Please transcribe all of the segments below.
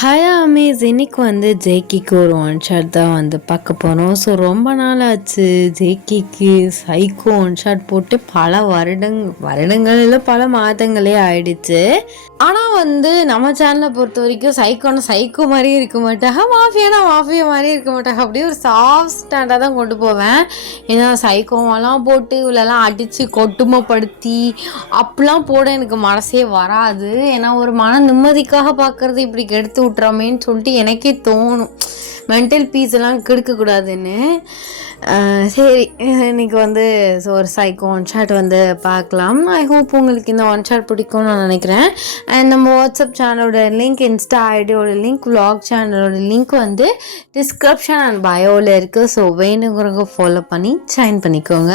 Hi Amaze, இன்னைக்கு ஜேக்கிக்கு ஒரு one shot தான் பார்க்க போகிறோம். ஸோ ரொம்ப நாள் ஆச்சு ஜேக்கிக்கு சைக்கோ ஒன் ஷாட் போட்டு பல வருடங்கள் இல்லை பல மாதங்களே ஆயிடுச்சு. ஆனால் நம்ம சேனலை பொறுத்த வரைக்கும் சைக்கோ மாதிரியே இருக்க மாட்டாங்க, மாஃபியா மாதிரியே இருக்க மாட்டாங்க. அப்படியே ஒரு சாஃப்ட் ஸ்டாண்டாக தான் கொண்டு போவேன். ஏன்னா சைக்கோவெல்லாம் போட்டு இவ்வளோலாம் அடித்து கொட்டுமைப்படுத்தி அப்படிலாம் போட எனக்கு மனசே வராது. ஏன்னா ஒரு மன நிம்மதிக்காக பார்க்குறது இப்படி கெடுத்து விட்றோமேன்னு சொல்லிட்டு எனக்கே தோணும், மென்டல் பீஸ் எல்லாம் கெடுக்கக்கூடாதுன்னு. சரி, இன்னைக்கு ஒரு சைக்கோ ஒன் ஷாட் பார்க்கலாம். ஐ ஹோப் உங்களுக்கு இந்த ஒன் ஷாட் பிடிக்கும்னு நான் நினைக்கிறேன். அண்ட் நம்ம வாட்ஸ்அப் சேனலோட லிங்க், இன்ஸ்டா ஐடியோட லிங்க், vlog சேனலோட லிங்க் டிஸ்கிரிப்ஷன் அண்ட் பயோவில் இருக்குது. ஸோ வேணுங்கிறவங்க ஃபாலோ பண்ணி ஜாயின் பண்ணிக்கோங்க.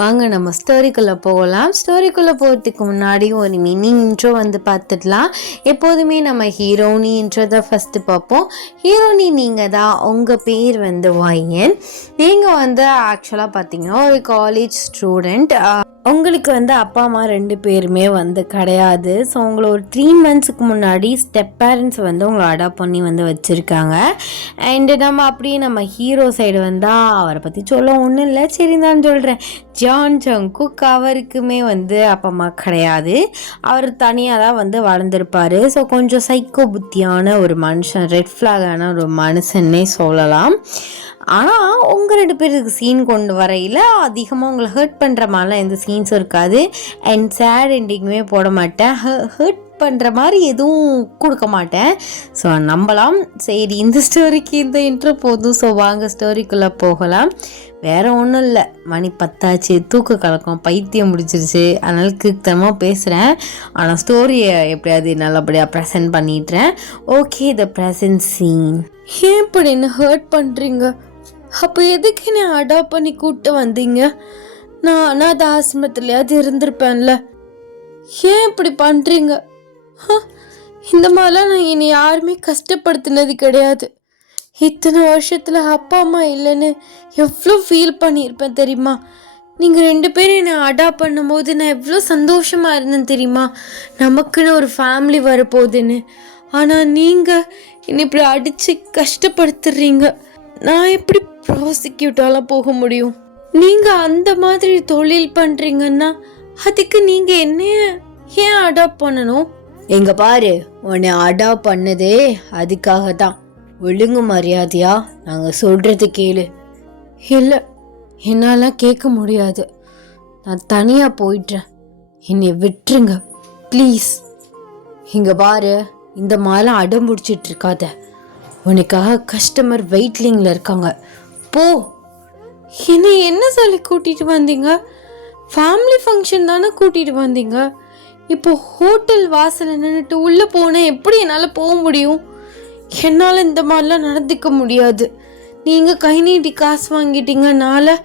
வாங்க நம்ம ஸ்டோரிக்குள்ளே போகலாம். ஸ்டோரிக்குள்ளே போகிறதுக்கு முன்னாடி ஒரு மினி இன்ட்ரோ பார்த்துடலாம். எப்போதுமே நம்ம ஹீரோனி இன்ட்ரோ தான் ஃபஸ்ட்டு பார்ப்போம். ஹீரோனி நீங்கள் தான், உங்கள் பேர் வயன். நீங்கள் ஆக்சுவலாக பார்த்தீங்கன்னா ஒரு காலேஜ் ஸ்டூடெண்ட். உங்களுக்கு அப்பா அம்மா 2 பேருமே கிடையாது. ஸோ உங்களை ஒரு 3 monthsக்கு முன்னாடி ஸ்டெப் பேரண்ட்ஸ் உங்களை அடாப்ட் பண்ணி வச்சுருக்காங்க. அண்டு நம்ம ஹீரோ சைடு அவரை பற்றி சொல்ல ஒன்றும் இல்லை, சரி தான் சொல்கிறேன். ஜான் ஜங்குக் அவருக்குமே அப்பா அம்மா கிடையாது. அவர் தனியாக தான் வளர்ந்துருப்பார். ஸோ கொஞ்சம் சைக்கோ புத்தியான ஒரு மனுஷன், ரெட் ஃப்ளாகான ஒரு மனுஷன்னே சொல்லலாம். ஆனால் உங்கள் 2 பேருக்கு சீன் கொண்டு வரையில் அதிகமாக உங்களை ஹர்ட் பண்ணுற மாதிரிலாம் எந்த சீன்ஸும் இருக்காது. அண்ட் சேட் எண்டிங்குமே போட மாட்டேன், ஹர்ட் பண்ணுற மாதிரி எதுவும் கொடுக்க மாட்டேன். ஸோ நம்பலாம். சரி, இந்த ஸ்டோரிக்கு இந்த இன்ட்ரோ போதும். ஸோ வாங்க ஸ்டோரிக்குள்ளே போகலாம். வேறு ஒன்றும் இல்லை, மணி 10 தூக்க கலக்கம், பைத்தியம் முடிச்சிருச்சு. அதனால் கிருத்தமாக பேசுகிறேன். ஆனால் ஸ்டோரியை எப்படியாவது நல்லபடியாக ப்ரெசென்ட் பண்ணிட்டுறேன். Okay, the present scene. ஏன் இப்படி என்ன ஹர்ட் பண்ணுறீங்க? அப்போ எதுக்கு என்ன அடாப்ட் பண்ணி கூப்பிட்டு வந்தீங்க? நான் அனாத ஆசிரமத்துலையாவது இருந்திருப்பேன்ல. ஏன் இப்படி பண்ணுறீங்க? இந்த மாதிரிலாம் நான் என்னை யாருமே கஷ்டப்படுத்தினது கிடையாது. இத்தனை வருஷத்தில் அப்பா அம்மா இல்லைன்னு எவ்வளோ ஃபீல் பண்ணியிருப்பேன் தெரியுமா? நீங்கள் 2 பேரும் என்னை அடாப்ட் பண்ணும்போது நான் எவ்வளோ சந்தோஷமாக இருந்தேன் தெரியுமா, நமக்குன்னு ஒரு ஃபேமிலி வரப்போகுதுன்னு. ஆனால் நீங்கள் என்னை இப்படி அடித்து கஷ்டப்படுத்துறீங்க. நான் எப்படி ப்ராசிக்யூட்டாலாம் போக முடியும்? நீங்கள் அந்த மாதிரி தொழில் பண்ணுறீங்கன்னா அதுக்கு நீங்கள் என்ன ஏன் அடாப்ட் பண்ணணும்? எங்க பாரு, உன்னை அடாப்ட் பண்ணதே அதுக்காக தான். ஒழுங்கு மரியாதையா நாங்கள் சொல்கிறது கேளு. இல்லை, என்னாலாம் கேட்க முடியாது. நான் தனியாக போயிட்டேன், என்னை விட்டுருங்க ப்ளீஸ். இங்கே பாரு, இந்த மாதிரிலாம் அடம் பிடிச்சிட்டு இருக்காத. உனக்காக கஸ்டமர் வெயிட்லிங்கில் இருக்காங்க, போ. என்னை என்ன சொல்லி கூட்டிகிட்டு வந்தீங்க? ஃபேமிலி ஃபங்க்ஷன் தானே கூட்டிகிட்டு வந்தீங்க. இப்போ ஹோட்டல் வாசலில் நின்றுட்டு உள்ளே போனேன், எப்படி என்னால் போக முடியும்? என்னால் இந்த மாதிரிலாம் நடந்துக்க முடியாது. நீங்கள் கை நீட்டி காசு வாங்கிட்டீங்கனால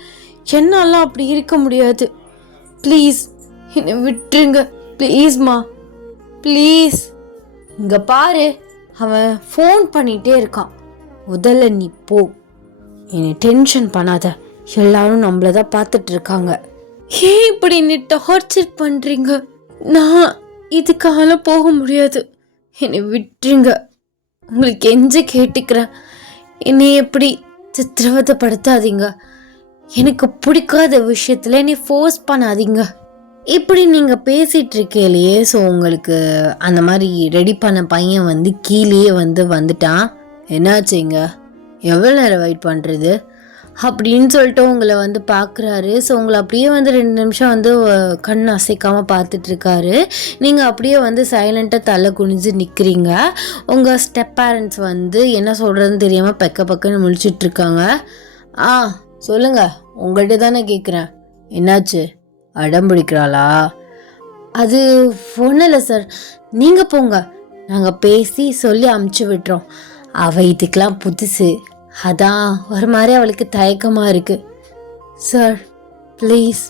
என்னாலாம் அப்படி இருக்க முடியாது. ப்ளீஸ் என்னை விட்டுருங்க ப்ளீஸ்மா, ப்ளீஸ். இங்கே பாரு, அவன் ஃபோன் பண்ணிகிட்டே இருக்கான். முதல்ல நீ போ, என்னை டென்ஷன் பண்ணாத. எல்லாரும் நம்மள தான் பார்த்துட்ருக்காங்க. ஏன் இப்படி என்னை டார்ச்சர் பண்ணுறீங்க? நான் இதுக்காக போக முடியாது, என்னை விட்டுருங்க. உங்களுக்கு எஞ்ச கேட்டுக்கிறேன், என்னை எப்படி சித்திரவதைப்படுத்தாதீங்க. எனக்கு பிடிக்காத விஷயத்தில் என்னை ஃபோர்ஸ் பண்ணாதீங்க. இப்படி நீங்கள் பேசிகிட்டு இருக்கலையே, ஸோ உங்களுக்கு அந்த மாதிரி ரெடி பண்ண பையன் கீழேயே வந்துட்டான். என்னாச்சுங்க, எவ்வளோ நேரம் வெயிட் பண்ணுறது அப்படின்னு சொல்லிட்டு உங்களை பார்க்குறாரு. ஸோ உங்களை அப்படியே 2 நிமிஷம் கண் அசைக்காமல் பார்த்துட்ருக்காரு. நீங்கள் அப்படியே சைலண்ட்டாக தலை குனிஞ்சு நிற்கிறீங்க. உங்கள் ஸ்டெப் பேரண்ட்ஸ் என்ன சொல்கிறதுன்னு தெரியாமல் பக்கன்னு முழிச்சிட்ருக்காங்க. சொல்லுங்கள், உங்கள்கிட்ட தானே கேட்குறேன். என்னாச்சு, அடம் பிடிக்கிறாளா? அது ஒன்றும் இல்லை சார், நீங்கள் போங்க, நாங்கள் பேசி சொல்லி அமுச்சு விட்டுறோம். அவள் இதுக்கெலாம் புதுசு, அதான் ஒரு மாதிரி அவளுக்கு தயக்கமாக இருக்குது. சார் ப்ளீஸ்,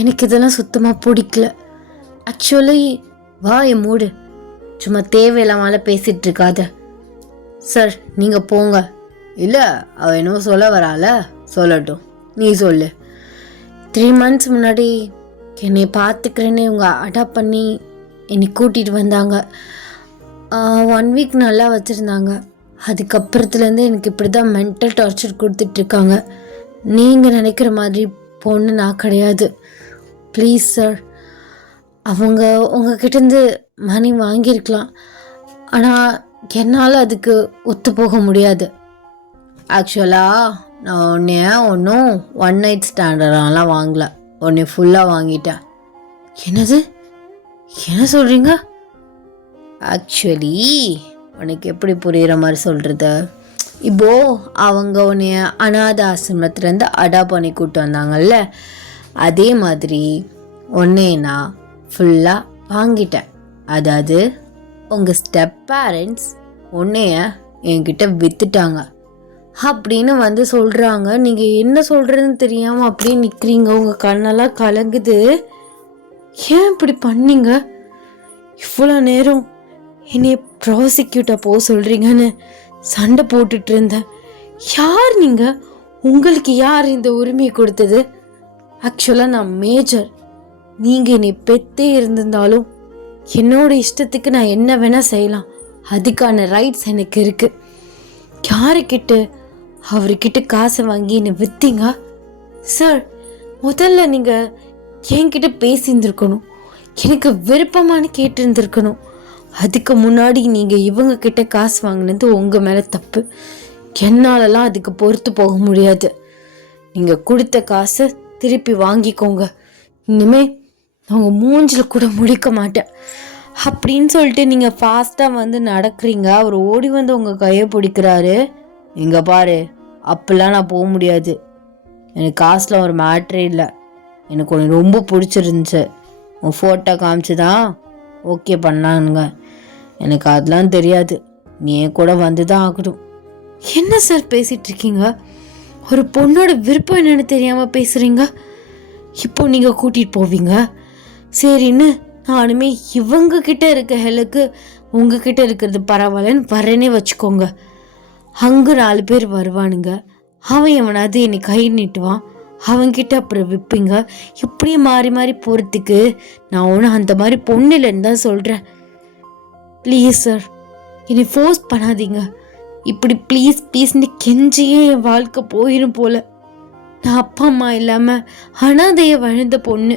எனக்கு இதெல்லாம் சுத்தமாக பிடிக்கல. ஆக்சுவலி என் மூடு, சும்மா தேவையில்லாமல பேசிகிட்டு இருக்காத. சார் நீங்கள் போங்க. இல்லை, அவள் என்னவோ சொல்ல வரால, சொல்லட்டும், நீ சொல்லு. 3 months முன்னாடி என்னை பார்த்துக்கிறேன்னு இவங்க அடாப்ட் பண்ணி என்னை கூட்டிகிட்டு வந்தாங்க. 1 வீக் நல்லா வச்சுருந்தாங்க. அதுக்கப்புறத்துலேருந்து எனக்கு இப்படி தான் மென்டல் டார்ச்சர் கொடுத்துட்ருக்காங்க. நீங்கள் நினைக்கிற மாதிரி பொண்ணு நான் கிடையாது. ப்ளீஸ் சார், அவங்க உங்ககிட்டேருந்து மணி வாங்கியிருக்கலாம். ஆனால் என்னால் அதுக்கு ஒத்து போக முடியாது. ஆக்சுவலாக நான் ஒன்றும் ஒன் நைட் ஸ்டாண்டர்டெலாம் வாங்கலை, உன்னை ஃபுல்லாக வாங்கிட்டேன். என்னது, என்ன சொல்கிறீங்க? ஆக்சுவலி உனக்கு எப்படி புரிகிற மாதிரி சொல்கிறது, இப்போது அவங்க உன்னைய அனாத ஆசிரமத்துலேருந்து அடாப்ட் பண்ணி கூப்பிட்டு வந்தாங்கல்ல, அதே மாதிரி உன்னைய நான் ஃபுல்லாக வாங்கிட்டேன். அதாவது உங்கள் ஸ்டெப் பேரண்ட்ஸ் உன்னைய என்கிட்ட விற்றுட்டாங்க அப்படின்னு வந்து சொல்கிறாங்க. நீங்கள் என்ன சொல்கிறதுன்னு தெரியாமல் அப்படியே நிற்கிறீங்க, உங்கள் கண்ணெல்லாம் கலங்குது. ஏன் இப்படி பண்ணீங்க? இவ்வளோ நேரம் என்னைய ப்ராசிக்யூட்டாக போக சொல்கிறீங்கன்னு சண்டை போட்டுட்டு இருந்தேன். யார் நீங்கள்? உங்களுக்கு யார் இந்த உரிமையை கொடுத்தது? ஆக்சுவலாக நான் மேஜர். நீங்கள் என்னை பெத்தே இருந்திருந்தாலும் என்னோட இஷ்டத்துக்கு நான் என்ன வேணால் செய்யலாம். அதுக்கான ரைட்ஸ் எனக்கு இருக்குது. யாருக்கிட்ட அவர்கிட்ட காசை வாங்கி என்னை விற்றீங்க? சார், முதல்ல நீங்கள் என்கிட்ட பேசியிருந்துருக்கணும், எனக்கு விருப்பமான கேட்டிருந்துருக்கணும். அதுக்கு முன்னாடி நீங்கள் இவங்க கிட்ட காசு வாங்கினது உங்கள் மேலே தப்பு. என்னாலலாம் அதுக்கு பொறுத்து போக முடியாது. நீங்கள் கொடுத்த காசை திருப்பி வாங்கிக்கோங்க. இனிமே அவங்க மூஞ்சில் கூட முடிக்க மாட்டேன் அப்படின்னு சொல்லிட்டு நீங்கள் ஃபாஸ்ட்டாக வந்து நடக்கிறீங்க. அவர் ஓடி வந்து உங்கள் கையை பிடிக்கிறாரு. இங்கே பாரு, அப்பெல்லாம் நான் போக முடியாது. எனக்கு காசில் ஒரு மேட்ரே இல்லை. எனக்கு ஒன்று ரொம்ப பிடிச்சிருந்துச்சு, உன் ஃபோட்டோ காமிச்சு தான் ஓகே பண்ணானுங்க. எனக்கு அதெல்லாம் தெரியாது, நீ என் கூட வந்து தான் ஆகணும். என்ன சார் பேசிகிட்டு இருக்கீங்க? ஒரு பொண்ணோட விருப்பம் என்னன்னு தெரியாமல் பேசுகிறீங்க. இப்போ நீங்கள் கூட்டிகிட்டு போவீங்க சரின்னு நானுமே இவங்க கிட்ட இருக்க ஹெலுக்கு உங்ககிட்ட இருக்கிறது பரவாயில்லன்னு வரேனே வச்சுக்கோங்க. அங்கே 4 பேர் வருவானுங்க, அவன் எவனாவது என்னை கை நீட்டுவான், அவன்கிட்ட அப்புறம் விற்பீங்க. இப்படியே மாறி மாறி போகிறதுக்கு நான் ஒன்றும் அந்த மாதிரி பொண்ணு இல்லைன்னு தான் சொல்கிறேன். ப்ளீஸ் சார், என்னை ஃபோர்ஸ் பண்ணாதீங்க. இப்படி ப்ளீஸ் ப்ளீஸ்ன்னு கெஞ்சியே என் வாழ்க்கை போயிடும் போல. நான் அப்பா அம்மா இல்லாமல் அனாதையை வாழ்ந்த பொண்ணு.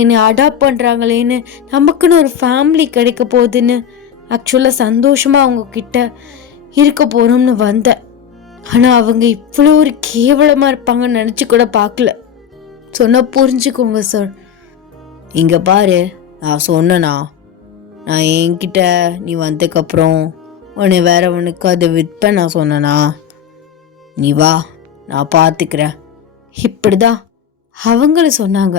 என்னை அடாப்ட் பண்ணுறாங்களேன்னு, நமக்குன்னு ஒரு ஃபேமிலி கிடைக்க போகுதுன்னு ஆக்சுவலாக சந்தோஷமாக அவங்கக்கிட்ட இருக்க போகிறோம்னு வந்தேன். ஆனால் அவங்க இவ்வளோ ஒரு கேவலமாக இருப்பாங்கன்னு நினச்சி கூட பார்க்கல. சொன்னால் புரிஞ்சுக்கோங்க சார். இங்கே பாரு, நான் சொன்னேனா, நான் என்கிட்ட நீ வந்ததுக்கப்புறம் உன்னை வேற உனக்கு அதை விற்பேன் நான் சொன்னேனா? நீ வா, நான் பார்த்துக்கிறேன். இப்படி தான் அவங்கள சொன்னாங்க.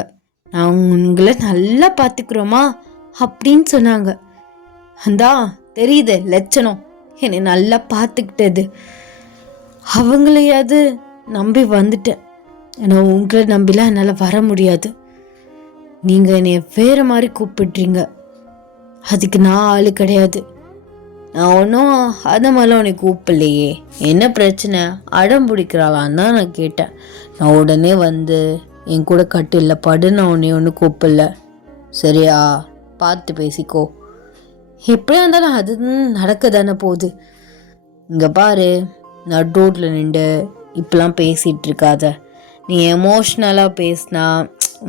நான் உங்களை நல்லா பார்த்துக்கிறோமா அப்படின்னு சொன்னாங்க. அந்தா தெரியுது லட்சணம், என்னை நல்லா பார்த்துக்கிட்டது. அவங்களையாவது நம்பி வந்துட்டேன். ஆனால் உங்களை நம்பிலாம் என்னால் வர முடியாது. நீங்கள் என்னை வேறு மாதிரி கூப்பிடுறீங்க, அதுக்கு நான் ஆள் கிடையாது. நான் ஒன்றும் அதை மாதிரிலாம் உன்னை கூப்பிடலையே. என்ன பிரச்சனை, அடம் பிடிக்கிறாளான்னு தான் நான் கேட்டேன். நான் உடனே வந்து என் கூட கட்டில்ல படு, நான் உன்னை ஒன்றும் கூப்பிடல. சரியா, பார்த்து பேசிக்கோ. எப்படியா இருந்தாலும் அது நடக்க தானே போகுது. இங்கே பாரு, நட் ரோட்டில் நின்று இப்பெல்லாம் பேசிகிட்டு இருக்காத. நீ எமோஷ்னலாக பேசினா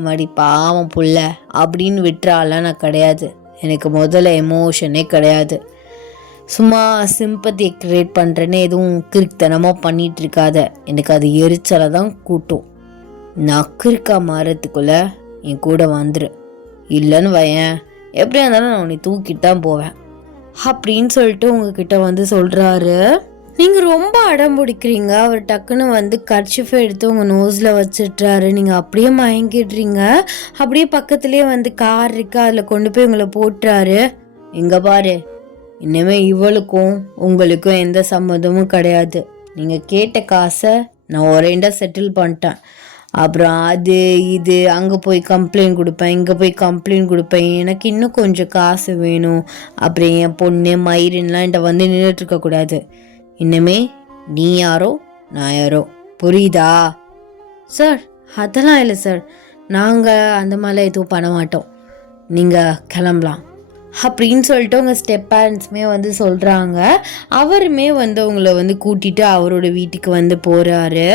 மடி பாவம் புள்ள அப்படின்னு விட்டுறாலாம் நான் கிடையாது. எனக்கு முதல்ல எமோஷனே கிடையாது. சும்மா சிம்பத்தியை க்ரியேட் பண்ணுறேன்னு எதுவும் கிறுக்குத்தனமாக பண்ணிகிட்ருக்காத. எனக்கு அது எரிச்சலை தான் கூட்டும். நான் கிறுக்கா மாறத்துக்குள்ளே என் கூட வந்துரு, இல்லைன்னு வையன் எப்படியா இருந்தாலும் நான் உன்னை தூக்கிட்டு தான் போவேன் அப்படின்னு சொல்லிட்டு உங்ககிட்ட வந்து சொல்கிறாரு. நீங்கள் ரொம்ப அடம் பிடிக்கிறீங்க. அவர் டக்குன்னு வந்து கர்ச்சிஃபை எடுத்து உங்கள் நோஸில் வச்சிட்றாரு. நீங்கள் அப்படியே மயங்கிடுறீங்க. அப்படியே பக்கத்துலேயே வந்து கார் இருக்கு, அதில் கொண்டு போய் உங்களை போட்டுறாரு. இங்கே பாரு, இனிமேல் இவளுக்கும் உங்களுக்கும் எந்த சம்மந்தமும் கிடையாது. நீங்கள் கேட்ட காசை நான் ஒரேண்டா செட்டில் பண்ணிட்டேன். அப்புறம் அது இது அங்கே போய் கம்ப்ளைண்ட் கொடுப்பேன், இங்கே போய் கம்ப்ளைண்ட் கொடுப்பேன், எனக்கு இன்னும் கொஞ்சம் காசு வேணும், அப்புறம் என் பொண்ணு மயிரின்லாம் என்கிட்ட வந்து நின்றுட்டுருக்கக்கூடாது. இன்னுமே நீ யாரோ நான் யாரோ, புரியுதா? சார், அதெல்லாம் இல்லை சார், நாங்கள் அந்த மாதிரிலாம் எதுவும் பண்ண மாட்டோம். நீங்கள் கிளம்பலாம் அப்படின்னு சொல்லிட்டு உங்கள் ஸ்டெப் பேரண்ட்ஸுமே வந்து சொல்கிறாங்க. அவருமே வந்து உங்களை வந்து கூட்டிகிட்டு அவரோட வீட்டுக்கு வந்து போகிறாரு.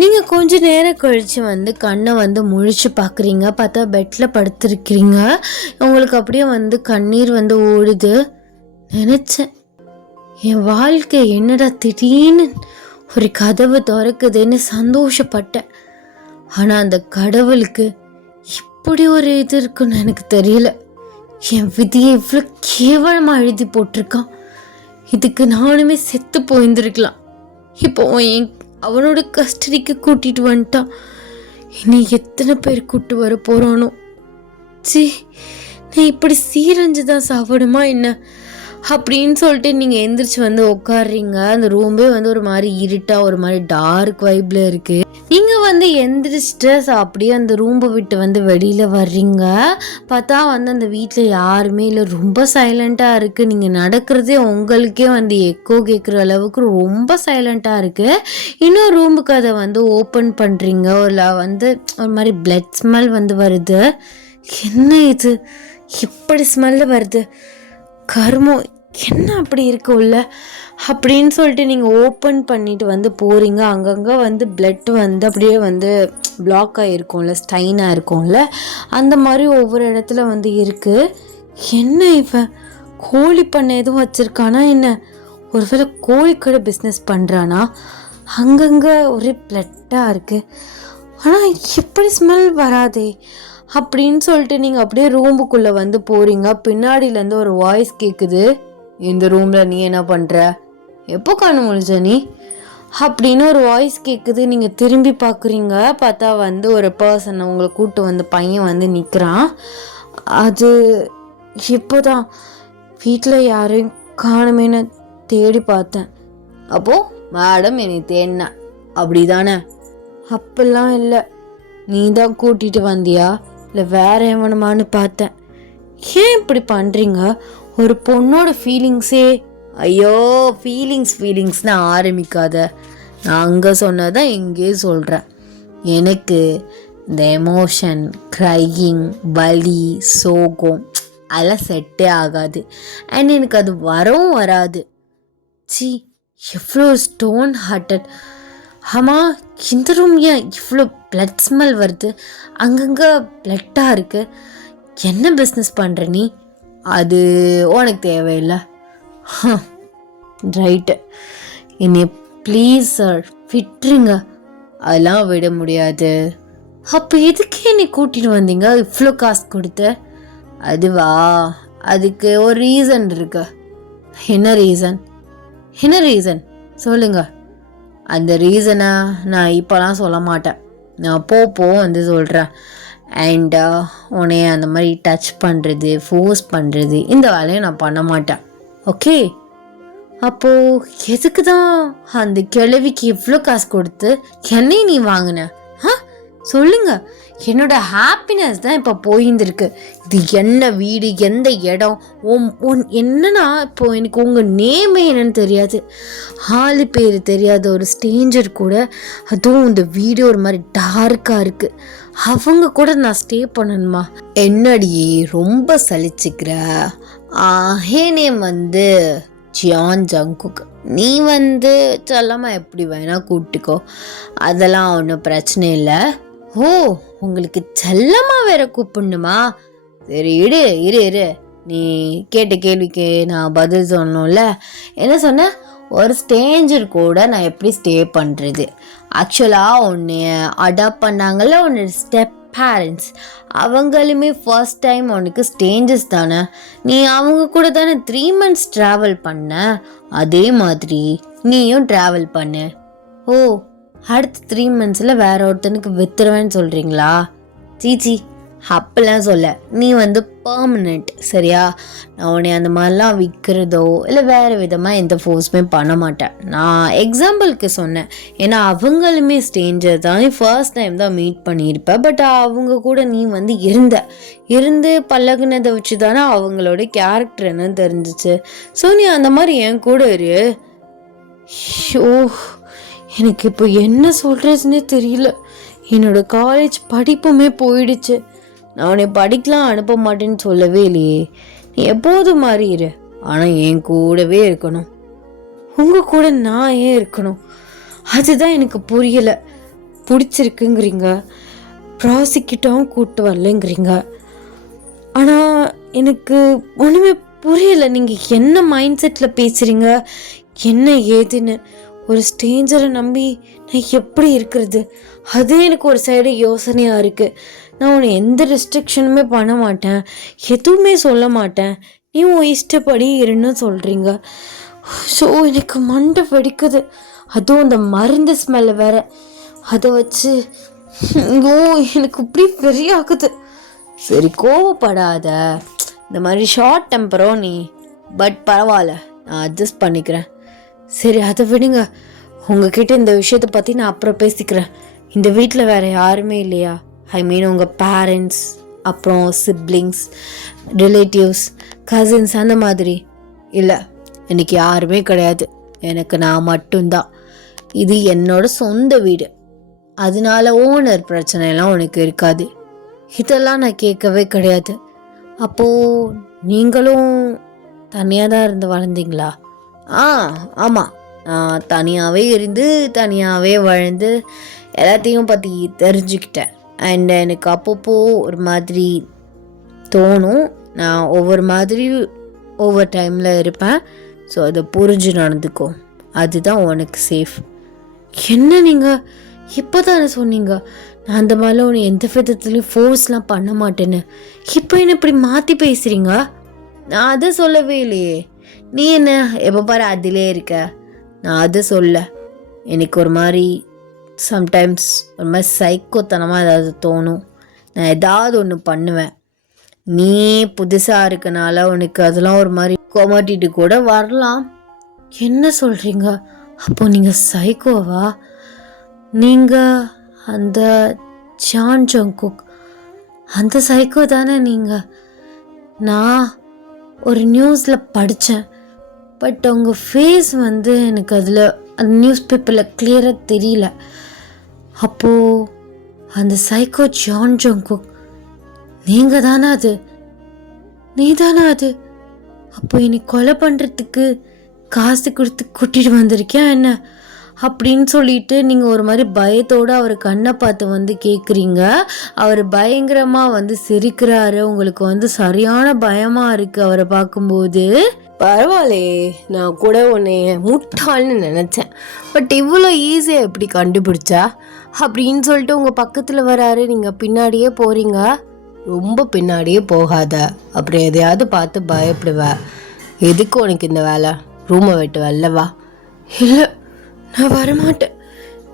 நீங்கள் கொஞ்ச நேரம் கழித்து வந்து கண்ணை வந்து முழிச்சு பார்க்குறீங்க. பார்த்தா பெட்டில் படுத்துருக்கிறீங்க. உங்களுக்கு அப்படியே வந்து கண்ணீர் வந்து ஓடுது. நினச்சேன், என் வாழ்க்கை என்னடா திடீர்னு ஒரு கதவு திறக்குதுன்னு சந்தோஷப்பட்டேன். ஆனால் அந்த கடவுளுக்கு இப்படி ஒரு இது இருக்குன்னு எனக்கு தெரியல. என் விதியை இவ்வளோ கேவலமாக எழுதி போட்டிருக்கான். இதுக்கு நானுமே செத்து போயிருந்துருக்கலாம். இப்போ அவனோட கஸ்டடிக்கு கூட்டிகிட்டு வந்துட்டான். இனி எத்தனை பேர் கூட்டு வர போகிறானோ. சி, நான் இப்படி சீரஞ்சு தான் சாப்பிடுமா என்ன அப்படின்னு சொல்லிட்டு நீங்கள் எந்திரிச்சு வந்து உட்காடுறீங்க. அந்த ரூமே வந்து ஒரு மாதிரி இருட்டாக ஒரு மாதிரி டார்க் வைப்பில் இருக்குது. நீங்கள் வந்து எந்திரிச்சிட்டு அப்படியே அந்த ரூம்பை விட்டு வந்து வெளியில் வர்றீங்க. பார்த்தா வந்து அந்த வீட்டில் யாருமே இல்லை, ரொம்ப சைலண்ட்டாக இருக்குது. நீங்கள் நடக்கிறதே உங்களுக்கே வந்து எக்கோ கேட்குற அளவுக்கு ரொம்ப சைலண்ட்டாக இருக்குது. இன்னும் ரூமுக்கு அதை வந்து ஓப்பன் பண்ணுறீங்க. வந்து ஒரு மாதிரி பிளட் ஸ்மெல் வந்து வருது. என்ன இது இப்படி ஸ்மெல்லு வருது, கருமம் என்ன அப்படி இருக்கு உள்ள அப்படின்னு சொல்லிட்டு நீங்கள் ஓப்பன் பண்ணிட்டு வந்து போகிறீங்க. அங்கங்கே வந்து பிளட் வந்து அப்படியே வந்து பிளாக் ஆகிருக்கும்ல, ஸ்டைனாக இருக்கும்ல, அந்த மாதிரி ஒவ்வொரு இடத்துல வந்து இருக்குது. என்ன இவன் கோழி பண்ணை எதுவும் வச்சுருக்கானா என்ன? ஒருவேளை கோழிக்கடை பிஸ்னஸ் பண்ணுறானா? அங்கங்கே ஒரே பிளட்டாக இருக்குது. ஆனால் எப்படி ஸ்மெல் வராதே அப்படின்னு சொல்லிட்டு நீங்கள் அப்படியே ரூமுக்குள்ளே வந்து போகிறீங்க. பின்னாடியிலேருந்து ஒரு வாய்ஸ் கேட்குது, இந்த ரூமில் நீ என்ன பண்ணுற, எப்போ கண்ணு முழிச்ச நீ அப்படின்னு ஒரு வாய்ஸ் கேட்குது. நீங்கள் திரும்பி பார்க்குறீங்க. பார்த்தா வந்து ஒரு பர்சன் உங்களை கூப்பிட்டு வந்து பையன் வந்து நிற்கிறான். அது இப்போ தான் வீட்டில் யாரையும் காணுமேன்னு தேடி பார்த்தேன். அப்போது மேடம் என்னை தேடின அப்படி தானே? அப்பெல்லாம் இல்லை, நீ தான் கூட்டிகிட்டு வந்தியா இல்லை வேற எவனுமான்னு பார்த்தேன். ஏன் இப்படி பண்ணுறீங்க? ஒரு பொண்ணோட ஃபீலிங்ஸே, ஐயோ ஃபீலிங்ஸ்னு ஆரம்பிக்காத. நான் அங்கே சொன்னதான் இங்கே சொல்கிறேன். எனக்கு இந்த எமோஷன், க்ரையிங், வலி, சோகம் அதெல்லாம் செட்டே ஆகாது. அண்ட் எனக்கு அது வரவும் வராது. சி, எவ்வளோ ஸ்டோன் ஹார்ட்டட். ஆமாம், இந்த ரூம் ஏன் இவ்வளோ பிளட் ஸ்மெல் வருது? அங்கங்கே பிளட்டாக இருக்குது. என்ன பிஸ்னஸ் பண்ணுற நீ? அது உனக்கு தேவையில்லை. ரைட்டு, என்னை ப்ளீஸ் சார் விட்டுருங்க. அதெல்லாம் விட முடியாது. அப்போ எதுக்கு என்னை கூட்டிகிட்டு வந்தீங்க இவ்வளோ காசு கொடுத்து? அதுவா, அதுக்கு ஒரு ரீசன் இருக்கு. என்ன ரீசன் சொல்லுங்க. அந்த ரீசனை நான் இப்போலாம் சொல்ல மாட்டேன். நான் போ வந்து சொல்கிறேன். அண்ட் உன்னைய அந்த மாதிரி டச் பண்ணுறது, ஃபோர்ஸ் பண்ணுறது, இந்த வேலையை நான் பண்ண மாட்டேன். ஓகே? அப்போது எதுக்கு தான் அந்த கிழவிக்கு இவ்வளோ காசு கொடுத்து என்னை நீ வாங்கின? சொல்லுங்க. என்னோட ஹாப்பினஸ் தான் இப்போ போயிருந்துருக்கு. இது என்ன வீடு, எந்த இடம், என்னன்னா இப்போ எனக்கு உங்கள் நேமே என்னன்னு தெரியாது, ஆளு பேர் தெரியாத ஒரு ஸ்ட்ரேஞ்சர் கூட, அதுவும் இந்த வீடு ஒரு மாதிரி டார்க்காக இருக்குது, அவங்க கூட நான் ஸ்டே பண்ணணுமா? என்னடி ரொம்ப சலிச்சுக்கிற? என் நேம் வந்து ஜியான் ஜங்குக். நீ வந்து செல்லமாக எப்படி வேணா கூப்பிட்டுக்கோ, அதெல்லாம் ஒன்றும் பிரச்சனை இல்லை. ஓ, உங்களுக்கு செல்லமாக வேற கூப்பிடணுமா? சரி, இரு நீ கேட்ட கேள்விக்கு நான் பதில் சொல்லணும்ல. என்ன சொன்ன? ஒரு ஸ்ட்ரேஞ்சர் கூட நான் எப்படி ஸ்டே பண்ணுறது? ஆக்சுவலாக ஒன்று அடாப்ட் பண்ணாங்கல்ல உன்னோட ஸ்டெப் பேரண்ட்ஸ், அவங்களுமே ஃபர்ஸ்ட் டைம் உனக்கு ஸ்ட்ரேஞ்சர்ஸ் தானே. நீ அவங்க கூட தானே 3 months ட்ராவல் பண்ண, அதே மாதிரி நீயும் ட்ராவல் பண்ணு. ஓ, அடுத்த 3 months வேற ஒருத்தனுக்கு வித்துருவேன்னு சொல்கிறீங்களா? சீச்சி, அப்பெல்லாம் சொல்ல. நீ வந்து பர்மனெண்ட், சரியா? நான் உன்னை அந்த மாதிரிலாம் விற்கிறதோ இல்லை வேறு விதமாக எந்த ஃபோர்ஸுமே பண்ண மாட்டேன். நான் எக்ஸாம்பிளுக்கு சொன்னேன். ஏன்னா அவங்களுமே ஸ்ட்ரேஞ்சர் தான், நீ ஃபர்ஸ்ட் டைம் தான் மீட் பண்ணியிருப்ப. பட் அவங்க கூட நீ வந்து இருந்து பழகுனதை வச்சு தானே அவங்களோட கேரக்டர் என்னன்னு தெரிஞ்சிச்சு. ஸோ நீ அந்த மாதிரி என் கூட இரு. ஓ, எனக்கு இப்போ என்ன சொல்கிறதுனே தெரியல. என்னோட காலேஜ் படிப்புமே போயிடுச்சு. நான் உன்னை படிக்கலாம் அனுப்ப மாட்டேன்னு சொல்லவே இல்லையே. நீ எப்போதும் மாறி இரு, ஆனால் என் கூடவே இருக்கணும். உங்கள் கூட நான் ஏன் இருக்கணும்? அதுதான் எனக்கு புரியலை. பிடிச்சிருக்குங்கிறீங்க, ப்ராசிக்யூட்டாகவும் கூப்பிட்டு வரலங்கிறீங்க. ஆனால் எனக்கு ஒன்றுமே புரியலை. நீங்கள் என்ன மைண்ட் செட்டில் பேசுகிறீங்க, என்ன ஏதுன்னு. ஒரு ஸ்ட்ரேஞ்சரை நம்பி நான் எப்படி இருக்கிறது? அது எனக்கு ஒரு சைடு யோசனையாக இருக்குது. நான் உன்னை எந்த ரெஸ்ட்ரிக்ஷனுமே பண்ண மாட்டேன், எதுவுமே சொல்ல மாட்டேன். நீ உன் இஷ்டப்படி இருன்னு சொல்கிறீங்க. ஸோ எனக்கு மண்டை வெடிக்குது. அதுவும் அந்த மருந்து ஸ்மெல்லு வேற. அதை வச்சு எனக்கு இப்படி வெறியாகுது. சரி, கோவப்படாத. இந்த மாதிரி ஷார்ட் டெம்பரோ நீ, பட் பரவாயில்ல, நான் அட்ஜஸ்ட் பண்ணிக்கிறேன். சரி, அதை விடுங்க. உங்ககிட்ட இந்த விஷயத்தை பற்றி நான் அப்புறம் பேசிக்கிறேன். இந்த வீட்டில் வேறு யாருமே இல்லையா? ஐ மீன் உங்கள் பேரண்ட்ஸ், அப்புறம் சிப்ளிங்ஸ், ரிலேட்டிவ்ஸ், கசின்ஸ் அந்த மாதிரி? இல்லை, எனக்கு யாருமே கிடையாது. எனக்கு நான் மட்டும்தான். இது என்னோட சொந்த வீடு, அதனால ஓனர் பிரச்சனைலாம் உனக்கு இருக்காது. இதெல்லாம் நான் கேட்கவே கிடையாது. அப்போது நீங்களும் தனியாக தான் இருந்து வளர்ந்தீங்களா? ஆமாம், நான் தனியாகவே இருந்து தனியாகவே வளர்ந்து எல்லாத்தையும் பற்றி தெரிஞ்சுக்கிட்டேன். அண்ட் எனக்கு அப்பப்போ ஒரு மாதிரி தோணும். நான் ஒவ்வொரு மாதிரி ஒவ்வொரு டைமில் இருப்பேன். ஸோ அதை புரிஞ்சு நடந்துக்கோ, அதுதான் உனக்கு சேஃப். என்ன நீங்கள் இப்போ தானே சொன்னீங்க நான் அந்த மாதிரிலாம் உன்னை எந்த விதத்துலையும் ஃபோர்ஸ்லாம் பண்ண மாட்டேன்னு. இப்போ என்ன இப்படி மாற்றி பேசுகிறீங்க? நான் அதை சொல்லவே இல்லையே. நீ என்ன எப்போ பாரு அதிலே இருக்க? நான் அதை சொல்ல. எனக்கு ஒரு மாதிரி சம்டைம்ஸ் ஒரு மாதிரி சைக்கோத்தனமாக ஏதாவது தோணும். நான் ஏதாவது ஒன்று பண்ணுவேன். நீ புதுசாக இருக்கனால உனக்கு அதெல்லாம் ஒரு மாதிரி கொமாட்டிட்டு கூட வரலாம். என்ன சொல்கிறீங்க? அப்போ நீங்கள் சைக்கோவா? நீங்கள் அந்த ஜான் ஜங்குக் அந்த சைக்கோ தானே நீங்கள்? நான் ஒரு நியூஸில் படித்தேன், பட் உங்கள் ஃபேஸ் வந்து எனக்கு அதில் அந்த நியூஸ் பேப்பரில் கிளியராக தெரியல. அப்போது அந்த சைக்கோ ஜான் ஜங்குக் நீங்கள் தானே? அது நீ தானே அது? அப்போ என்னை கொலை பண்ணுறதுக்கு காசு கொடுத்து கூட்டிகிட்டு வந்திருக்கியா என்ன அப்படின்னு சொல்லிட்டு நீங்கள் ஒரு மாதிரி பயத்தோடு அவர் கண்ணை பார்த்து வந்து கேட்குறீங்க. அவர் பயங்கரமாக வந்து சிரிக்கிறாரு. உங்களுக்கு வந்து சரியான பயமாக இருக்குது அவரை பார்க்கும்போது. பரவாயில்லையே, நான் கூட உன்னை முட்டாள்னு நினச்சேன், பட் இவ்வளோ ஈஸியாக எப்படி கண்டுபிடிச்சா அப்படின்னு சொல்லிட்டு உங்கள் பக்கத்தில் வராரு. நீங்கள் பின்னாடியே போகிறீங்க. ரொம்ப பின்னாடியே போகாத, அப்புறம் எதையாவது பார்த்து பயப்படுவ. எதுக்கு உனக்கு இந்த வேலை? ரூமை விட்டு வரலவா? இல்லை, நான் வரமாட்டேன்.